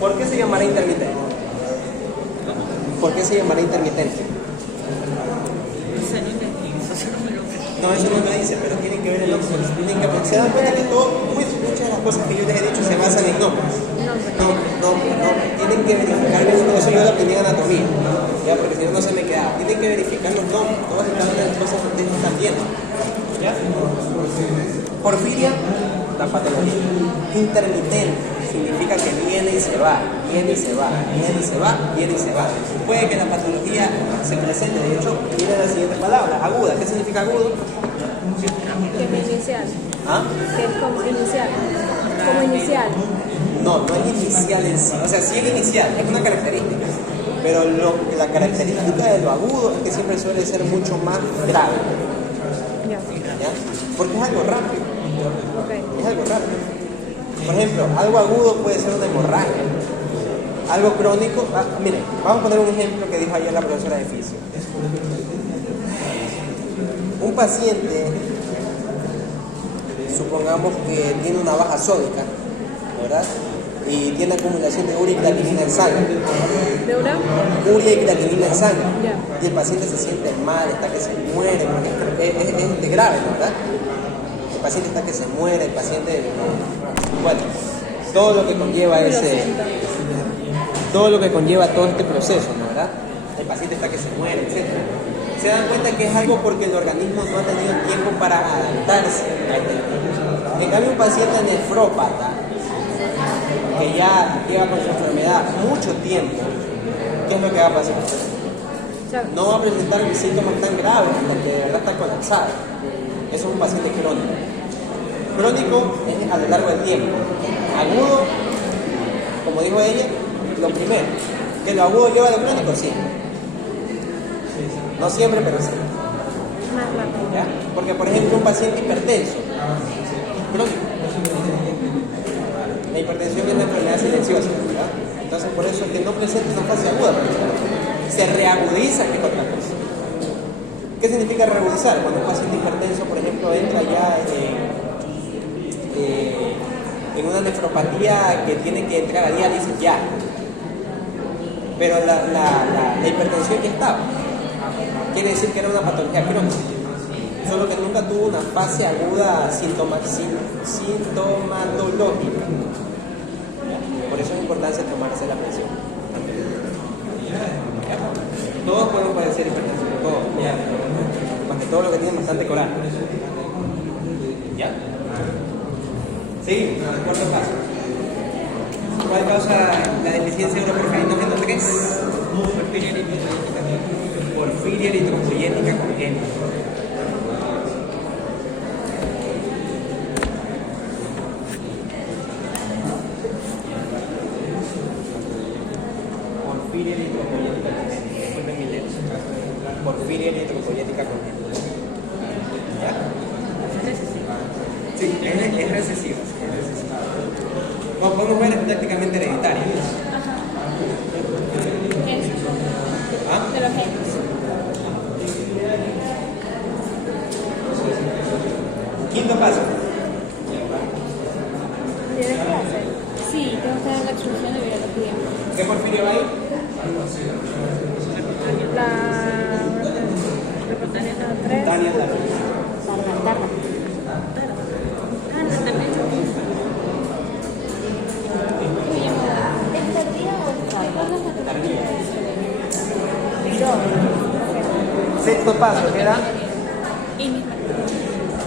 ¿Por qué se llamará intermitente? ¿Por qué se llamará intermitente? No, eso no lo dice, pero tienen que ver el nombre. Se dan cuenta que muchas de las cosas que yo les he dicho se basan en nombres. No. Tienen que verificar bien, eso yo lo aprendí en anatomía, ¿ya? Porque si no, no se me quedaba. Tienen que verificar los nombres, todas y cada una de las cosas que ustedes están viendo. ¿Ya? Porfiria, la patología. Intermitente, significa que viene y se va, viene y se va, viene y se va, viene y se va. Puede que la patología se presente, de hecho, viene la siguiente palabra, aguda. ¿Qué significa agudo? Que es inicial. ¿Ah? Que es como inicial. Como inicial. No, no es inicial en sí, o sea, sí es inicial, es una característica, pero la característica de lo agudo es que siempre suele ser mucho más grave, Ya. ¿ya? Porque es algo rápido, Ok. es algo rápido. Por ejemplo, algo agudo puede ser una hemorragia, algo crónico, miren, vamos a poner un ejemplo que dijo ayer la profesora de fisio. Un paciente, supongamos que tiene una baja sódica, ¿verdad? Y tiene acumulación de urea y creatinina en sangre. ¿De una? Urea y creatinina en sangre. Ya. Y el paciente se siente mal, está que se muere, porque es grave, ¿no? ¿Verdad? El paciente está que se muere, el paciente, bueno, todo lo que conlleva todo lo que conlleva todo este proceso, ¿no? ¿Verdad? El paciente está que se muere, etc. Se dan cuenta que es algo porque el organismo no ha tenido tiempo para adaptarse a este proceso. En cambio, un paciente nefrópata que ya lleva con su enfermedad mucho tiempo, ¿qué es lo que va a pasar? No va a presentar síntomas tan graves porque de verdad está colapsado. Eso es un paciente crónico. Crónico es a lo largo del tiempo. Agudo, como dijo ella, lo primero. ¿Que lo agudo lleva a lo crónico? Sí. No siempre, pero sí. Más rápido. ¿Ya? Porque, por ejemplo, un paciente hipertenso, crónico. La hipertensión es una enfermedad silenciosa, ¿verdad? Entonces, por eso es que no presenta una fase aguda, se reagudiza, que es otra cosa. ¿Qué significa reagudizar? Cuando un paciente hipertenso, por ejemplo, entra ya en una nefropatía que tiene que entrar a diálisis ya. Pero la hipertensión ya estaba. Quiere decir que era una patología crónica. Solo que nunca tuvo una fase aguda sintomatológica. Por eso es importante tomarse la presión. Todos podemos padecer hipertensión, todos. Más que todo lo que tienen bastante coraje. ¿Ya? Sí, cuarto paso. ¿Cuál causa la deficiencia de uroporfirinógeno 3? Porfiria eritropoyética congénita. Porfiria eritropoyética congénita. Disculpen mi letra. Porfiria eritropoyética congénita. ¿Ya? Sí, es recesiva. Como podemos ver, es prácticamente hereditaria. ¿Ah? De los genes. Quinto paso. ¿Tienes clase? Sí, tengo que dar la exclusión de biología. ¿Qué porfirio va ahí? La 3. Daniel. Tarda. ¿Es tardía o tarda? Tardía. Yo. Sexto paso, ¿qué era? Y mis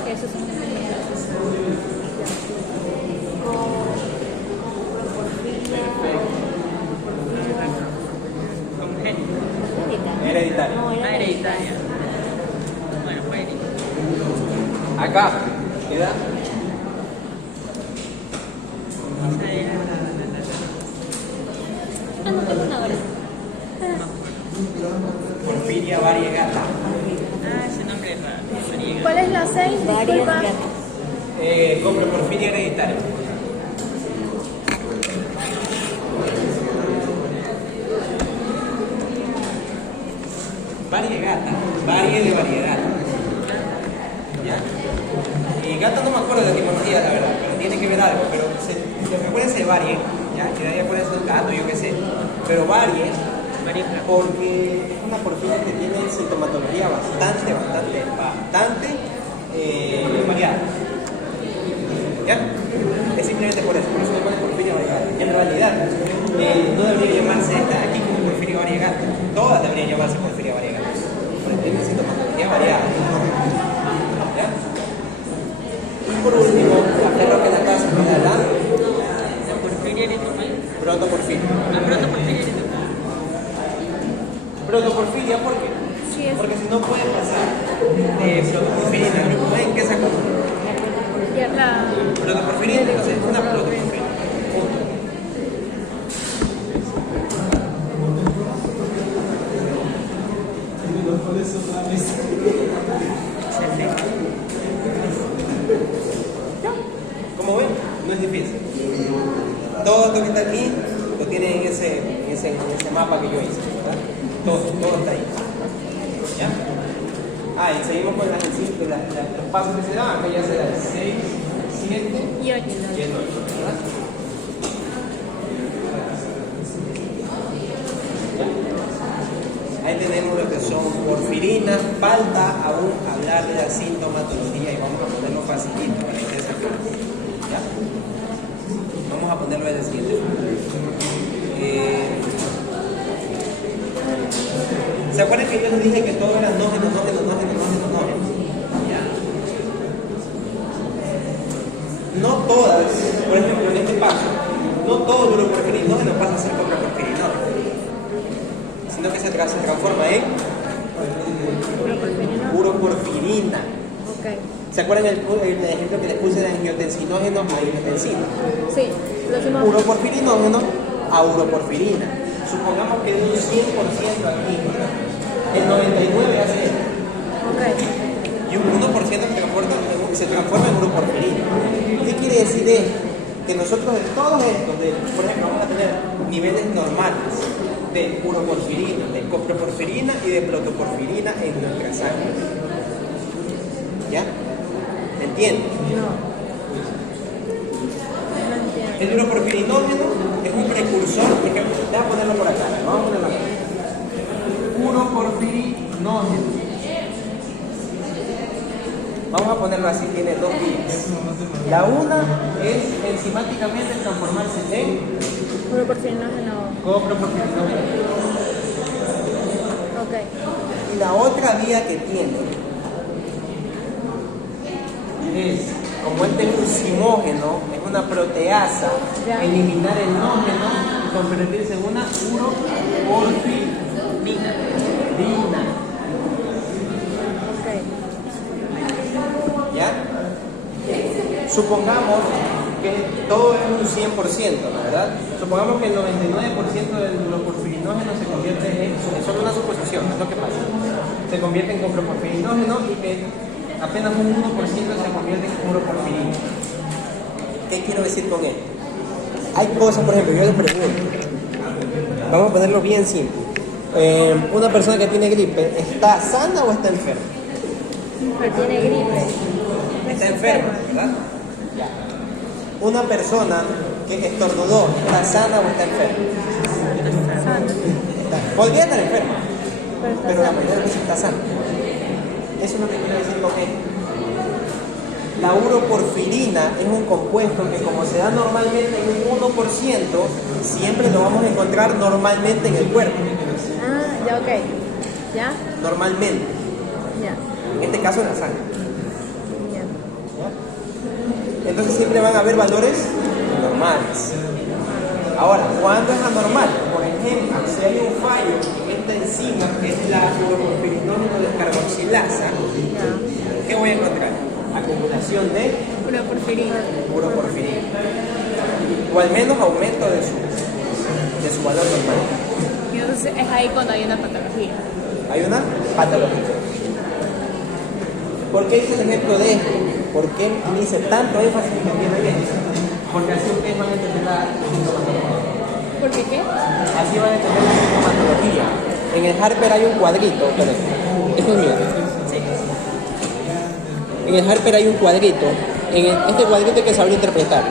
que eso son Hereditaria. No, era hereditaria. Bueno, fue hereditaria. Acá, ¿qué era? No tengo una hora. Porfiria variegata. Ese nombre es raro. ¿Cuál es la 6? varias Disculpa. gatas. Coproporfiria hereditaria. Variegata, varie de variedad. ¿Ya? Y gata no me acuerdo de la etimología, la verdad, pero tiene que ver algo. Pero lo que puede ser varie, ¿ya? Que de ahí puede ser un gato, yo qué sé. Pero varie, porque es una porfiria que tiene sintomatología bastante variada. ¿Ya? Es simplemente por eso se pone porfiria variegata. En realidad, no debería llamarse esta de aquí como porfiria variegata. Todas deberían llamarse porfiria variegata. Porque tienen sintomatología variada. ¿Ya? Y por último, la perra que la casa queda la Porfiria Protoporfiria. La protoporfiria. Protoporfiria, ¿por qué? Sí, es. Porque si no puede pasar de protoporfiria al grupo B, ¿en qué se acomoda? Ya la. Protoporfiria, entonces es una protoporfiria. Punto. Como ven, no es difícil. Todo esto que está aquí lo tienen en ese mapa que yo hice, ¿verdad? Todo está ahí. ¿Ya? Y seguimos con los pasos que se dan. Acá ya se da el 6, 7 Y 8. y el 8, ¿verdad? Ahí tenemos lo que son porfirinas. Falta aún hablar de la sintomatología y vamos a ponerlo facilito para que ustedes se acuerden. ¿Ya? Vamos a ponerlo de la siguiente forma. ¿Se acuerdan que yo les dije que todo era nógeno? ¿Ya? No todas, por ejemplo en este paso, no todo el uroporfirinógeno pasa a ser coproporfirinógeno, sino que se transforma en uroporfirina. Ok. ¿Se acuerdan el ejemplo que les puse de angiotensinógeno a angiotensina? Sí, lo hicimos. Uroporfirinógeno a uroporfirina. Supongamos que de un 100% aquí, el 99% hace esto. Ok. Y un 1% se transforma en uroporfirina. ¿Qué quiere decir esto? Que nosotros de todos estos, por ejemplo, vamos a tener niveles normales de uroporfirina, de coproporfirina y de protoporfirina en nuestra sangre. ¿Ya? ¿Me entienden? No. No entiendo. El uroporfirinógeno es un precursor, déjame ponerlo por acá, vamos a ponerlo acá. Uroporfirinógeno. Vamos a ponerlo así, tiene dos vías. La una es enzimáticamente transformarse en Uroporfirinógeno. coproporfirinógeno. Ok. Y la otra vía que tiene es, como este enzimógeno es una proteasa, Ya. eliminar el nógeno y convertirse en una uroporfirina. Ok. ¿Ya? Supongamos que todo es un 100%, ¿no? ¿Verdad? Supongamos que el 99% del uroporfirinógeno se convierte en, es solo una suposición, es lo que pasa. Se convierte en coproporfirinógeno y que apenas un 1% se convierte en uroporfirina. ¿Qué quiero decir con esto? Hay cosas, por ejemplo, yo les pregunto, vamos a ponerlo bien simple. Una persona que tiene gripe, ¿está sana o está enferma? Que tiene gripe. Está enferma, ¿verdad? Una persona que estornudó, ¿está sana o está enferma? Podría estar enferma, pero la mayoría de veces está sana. Eso es lo que quiero decir con esto. La uroporfirina es un compuesto que, como se da normalmente en un 1%, siempre lo vamos a encontrar normalmente en el cuerpo. Ya, ok. ¿Ya? Normalmente. Ya. En este caso en la sangre. Ya. Entonces siempre van a haber valores normales. Ahora, ¿cuándo es anormal? Por ejemplo, si hay un fallo en esta enzima, que es la uroporfirinógeno descarboxilasa, ¿qué voy a encontrar? Acumulación de Uroporfirina. uroporfirina. O al menos aumento de su valor normal. Y entonces es ahí cuando hay una patología. Hay una patología. ¿Por qué hice el ejemplo de esto? ¿Por qué le hice tanto énfasis en que entiendan esto? Porque así ustedes van a entender la sintomatología. ¿Por qué qué? Así van a entender la sintomatología. En el Harper hay un cuadrito, pero esto es mío. En el Harper hay un cuadrito. Este cuadrito hay que saber interpretar.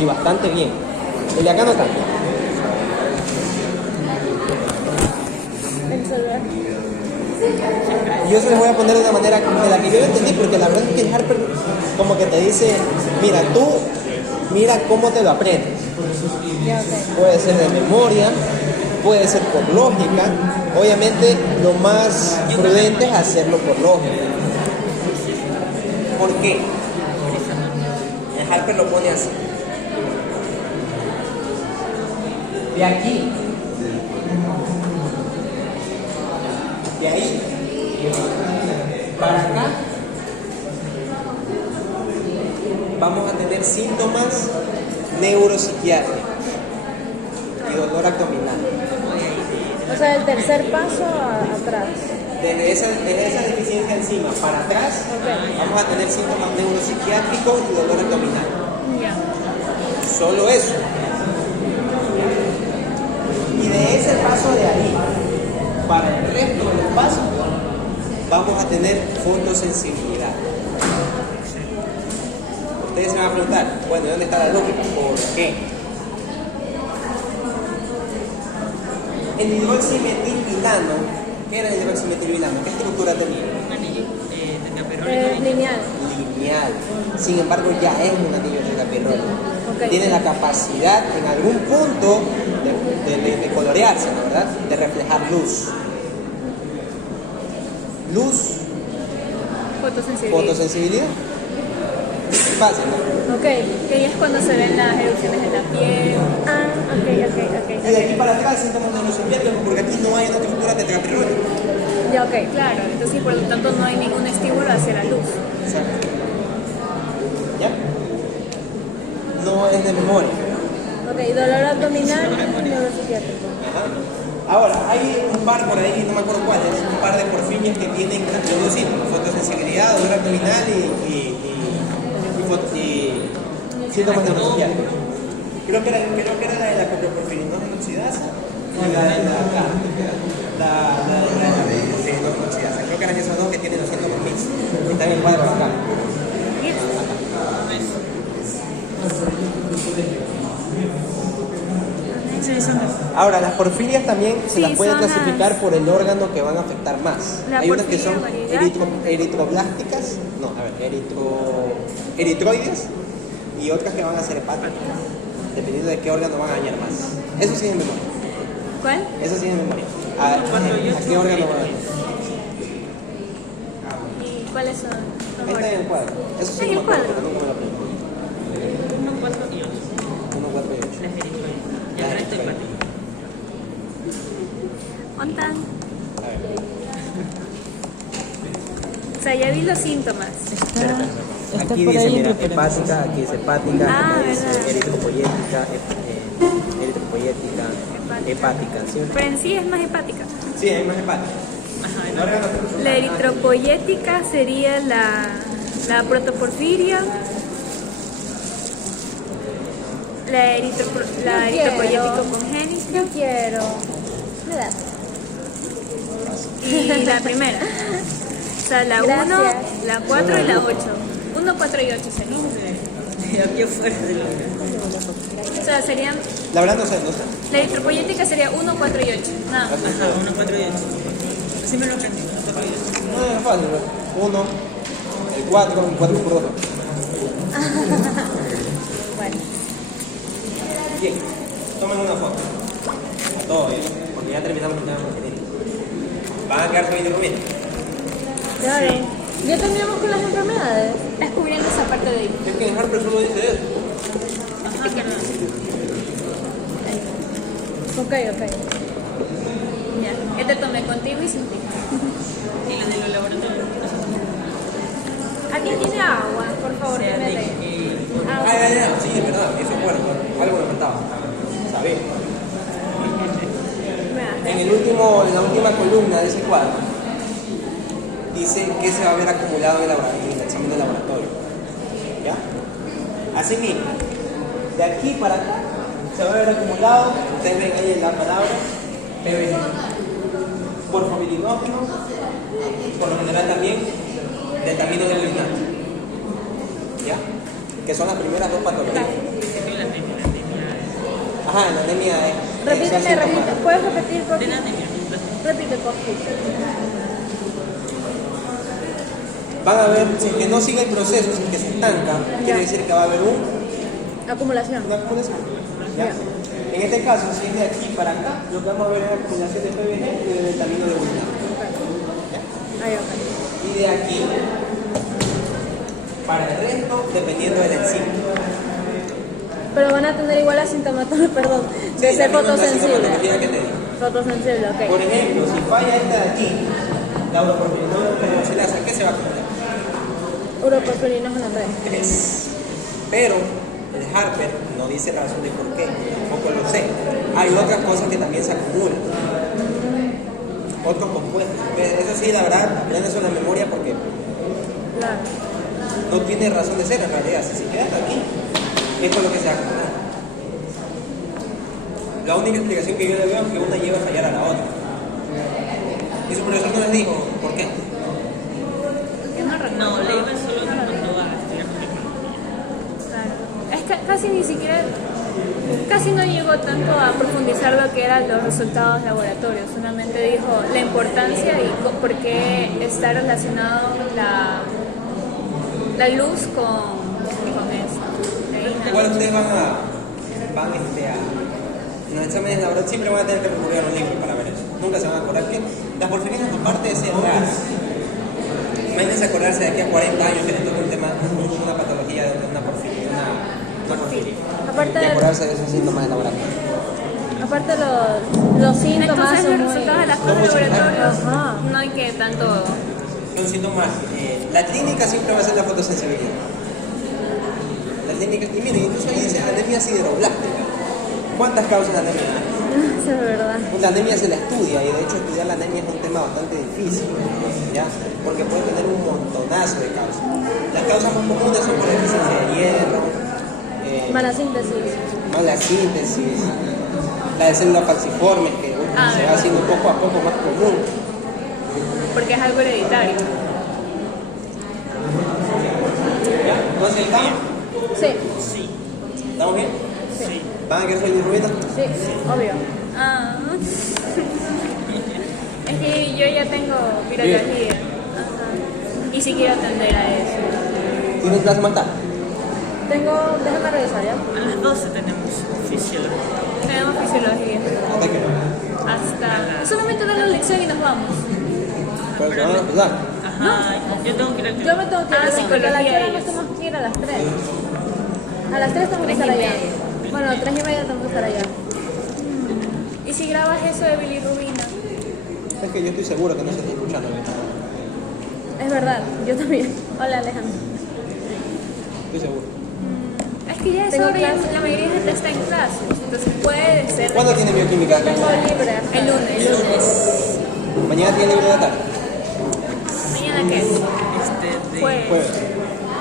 Y bastante bien. El de acá no tanto. El celular. Yo se les voy a poner de una manera de la que yo lo entendí, porque la verdad es que el Harper como que te dice, mira, tú, mira cómo te lo aprendes. Ya, ok. Puede ser de memoria, puede ser por lógica. Obviamente lo más prudente es hacerlo por lógica. ¿Por qué? El Harper lo pone así. De aquí, de ahí, para acá, vamos a tener síntomas neuropsiquiátricos y dolor abdominal. O sea, el tercer paso atrás. Desde esa deficiencia encima para atrás, vamos a tener síntomas neuropsiquiátricos y dolor abdominal. Ya. Solo eso. Y de ese paso de ahí, para el resto de los pasos, vamos a tener fotosensibilidad. Ustedes se van a preguntar, bueno, ¿dónde está la lógica? ¿Por qué? El hidroximetilvilano, ¿qué era el hidroximetilvilano? ¿Qué estructura tenía? Lineal. Lineal. Sin embargo, ya es un anillo tetrapirroide. Ok. Tiene la capacidad en algún punto de colorearse, ¿no? ¿Verdad? De reflejar luz. Luz, Fotosensibilidad. fotosensibilidad. Fácil, ¿no? Ok, que es cuando se ven las erupciones en la piel. Ah, ok. Y de aquí para atrás síntomas neuropsiquiátricos porque aquí no hay una estructura tetrapirroide. Ya, ok. Claro, entonces por lo tanto no hay ningún estímulo hacia la luz. Exacto. ¿Ya? No es de memoria. Ok, dolor abdominal y neuropsiquiátrico. Ajá. Ahora, hay un par por ahí, no me acuerdo cuáles, un par de porfirias que tienen los dos síntomas, fotosensibilidad, dolor abdominal y síntomas neuropsiquiátricos. Creo que era la de la coproporfirinosa oxidasa y la de la porfirinosa oxidasa. Creo que eran esos dos que tienen los síntomas mixtos. Están en el cuadro acá. Ahora, las porfirias también se las pueden son clasificar por el órgano que van a afectar más. La Hay unas que porfiria son variegaria. eritroblásticas, eritroides, y otras que van a ser hepáticas, dependiendo de qué órgano van a dañar más. Eso sí es en memoria. ¿Cuál? Eso sí es en memoria. ¿A qué órgano van a dañar? ¿Y cuáles son? Por favor. Está en el cuadro. Eso sí ¿En no me el acuerdo, cuadro? porque nunca me lo aprendí. 1, 4 y 8. 1, 4 y 8. Las eritroides. Y el resto hepático. ¿Ontan? A ver. O sea, ya vi los síntomas. Aquí dice, mira, hepática, aquí dice hepática, Ah, aquí dice ¿verdad? eritropoyética, hepática, ¿sí? Pero en sí es más hepática. Sí, hay más hepática. La eritropoyética sería la protoporfiria. La eritropoyético congénita. Yo quiero. Me das. Y la primera. O sea, la 1, Gracias. la 4 y la 8. 1, 4 y 8 serían. Aquí afuera de la O sea, serían. La verdad no sé, no sé. La eritropoyética sería 1, 4 y 8. Nada más. Ajá, 1, 4 y 8. Así me lo aprendí. 1, 4 y 8. No es fácil, ¿no? 1, el 4, el 4 por 2. Bueno. Bien, tomen una foto. A todos, porque ya terminamos el tema genético. ¿Van a quedarse viendo conmigo? Claro. Ya terminamos con las enfermedades. Estás cubriendo esa parte de ahí. Es que en Harper solo dice eso. Ok. Ya. Este tomé contigo y sin ti. Y la de los laboratorios. ¿Alguien tiene agua? Por favor, O sea, que me de dé. que Ya, sí, es verdad, eso es bueno. Algo me faltaba. Sabía. En la última columna de ese cuadro, dice que se va a ver acumulado en el examen de laboratorio. ¿Ya? Así mismo, de aquí para acá, se va a ver acumulado, ustedes ven ahí en la palabra, PBG. Porfobirinógeno, por lo general también, detamino del urinario. ¿Ya? Que son las primeras dos patologías. Ajá, la anemia es. Repite. ¿Puedes repetir, por de la favor? anemia. Repite, por favor. Van a ver, si es que no sigue el proceso, si es que se estanca, quiere decir que va a haber una Acumulación. acumulación. ¿Ya? En este caso, si es de aquí para acá, lo que vamos a ver es la acumulación de PBG y de vitamina de urinario. Ahí, ok. Y de aquí para el resto, dependiendo del enzima. Pero van a tener igual la sintomatología, perdón, de Sí, ser la misma fotosensible. sintomatología que te digo. Fotosensible, ok. Por ejemplo, si falla esta de aquí, la uroporfirinol carboxilasa, ¿qué se va a acumular? Uroporfirinas en la 3. Pero el Harper no dice la razón de por qué, tampoco lo sé. Hay otras cosas que también se acumulan. Otros compuestos. Eso sí, la verdad, aprendes una memoria porque Claro. no tiene razón de ser en realidad. Si se queda hasta aquí, esto es lo que se va a acumular. La única explicación que yo le veo es que una lleva a fallar a la otra. Y su profesor no les dijo, ¿por qué? No, le iba solo cuando va a estudiar Claro. Es que casi ni siquiera, casi no llegó tanto a profundizar lo que eran los resultados laboratorios, solamente dijo la importancia y por qué está relacionado la luz con esto. Igual ustedes a en los exámenes laborales siempre van a tener que recurrir a un libro para ver eso. Nunca se van a acordar que las porfirinas, aparte de ser raras, imagínense acordarse de aquí a 40 años que les toque un tema, una patología de una porfirina. Aparte, Y acordarse de esos síntomas de laboratorio. aparte los síntomas Entonces son los muy... resultados de las pruebas de laboratorios Ajá. no hay que tanto. Son síntomas. La clínica siempre va a ser la fotosensibilidad. La clínica, y miren, incluso ahí dice anemia sideroblástica. ¿Cuántas causas de anemia hay? Sí, es verdad. La anemia se la estudia y de hecho estudiar la anemia es un tema bastante difícil, ¿ya? Porque puede tener un montonazo de causas. Las causas más comunes son por deficiencia de hierro, Mala síntesis. mala síntesis, la de células falciformes que se va haciendo poco a poco más común. Porque es algo hereditario. ¿Ya? Entonces, ¿estamos? Sí, ¿Estamos bien? ¿Van a querer salir ruido? sí, obvio. Ah. Es que yo ya tengo virología. Ajá. Y si quiero atender a eso. ¿Tienes clase más tarde? Déjame revisar ya. A las 12 tenemos fisiología. Tenemos fisiología. ¿Hasta qué hora? Hasta. Solamente dar la lección y nos vamos. ¿Pero se van a empezar? Ajá, yo tengo que ir al Yo me tengo que ir a las psicología a la hora ellos. nos tenemos que ir a las 3. A las 3 tenemos que estar allá. Bueno, 3:30 tenemos que estar allá. ¿Y si grabas eso de bilirrubina? Es que yo estoy seguro que no se está escuchando. Es verdad, yo también. Hola Alejandro. Estoy seguro. Es que ya es Tengo hora y clase. la mayoría de gente está en clases. Entonces puede ser. ¿Cuándo tiene bioquímica? Tengo libre. El lunes. Mañana tiene libre de la tarde. ¿Mañana qué es? Jueves. Jueves.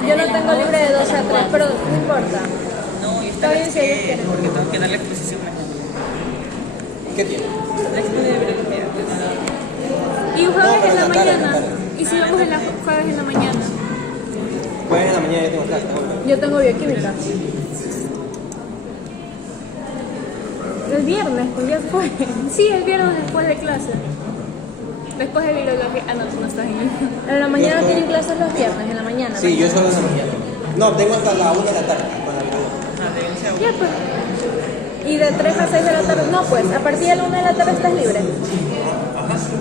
Yo no tengo libre de 12 a 3, pero no importa. No, y Está esta bien, vez si ellos que, quieren. porque tengo que dar la exposición mañana. ¿Qué tiene? La exposición de biología. Y un jueves No, pero en la en la tarde, mañana. en la tarde. ¿Y si vamos jueves en la mañana? Jueves en la mañana yo tengo clase. Yo tengo bioquímica. El viernes, pues ya fue. Sí, el viernes después de clase. Después de virología. Ah, no, tú no estás en. En la mañana estoy- tienen clases los viernes, en la mañana. Sí, yo solo en la mañana. No, tengo hasta la 1 de la tarde con la biología. Ah, de 11 a 1. Ya pues. Y de 3 a 6 de la tarde. No, pues, a partir de la 1 de la tarde estás libre.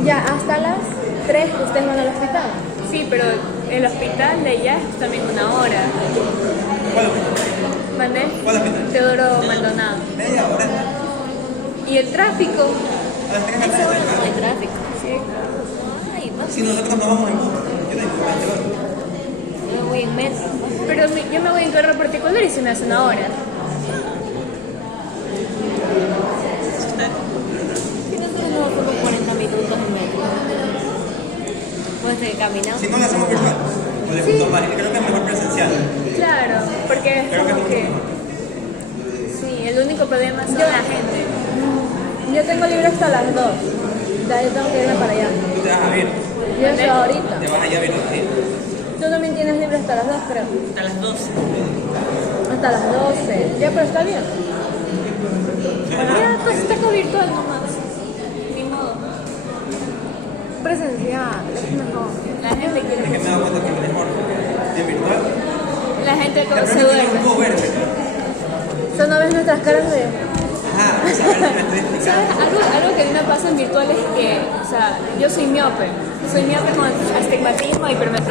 Ya, hasta las 3 ustedes van al hospital. Sí, pero el hospital de allá es también una hora. ¿Cuál hospital? ¿Mandé? ¿Cuál hospital? Teodoro Maldonado. Media hora. Y el tráfico. A las 3 de la tarde. de tráfico. Sí. Ay, va. Si nosotros nos vamos en bus, yo tengo que Yo me voy en metro. Pero yo me voy en carro particular y se me hace una hora. Si nosotros nos vamos con 40 minutos en metro. Pues caminamos. Si no le hacemos virtual, no le gustó más. Creo que es mejor presencial. Claro, porque es Creo que como es que. Sí, el único problema son la gente. Yo tengo libre hasta las 2. De ahí tengo que irme para allá. Tú te vas a ver. Yo estoy ahorita. Te vas allá a biología. Tú también tienes libre hasta las 2, creo. A las 12. Hasta las 12. Ya, pero está bien. Ya, pues está todo virtual nomás. Ni modo. Presencial, es mejor. La gente Es que quiere. me he dado cuenta que es mejor. De virtual. La gente La se verdad es que no duerme. puedo ver, ¿verdad? Solo no ves nuestras caras de... Ajá, esa verdad me estoy explicando. ¿Sabes? Algo que a mí me pasa en virtual es que, o sea, yo soy miope. Soy miope con astigmatismo y hipermetropía.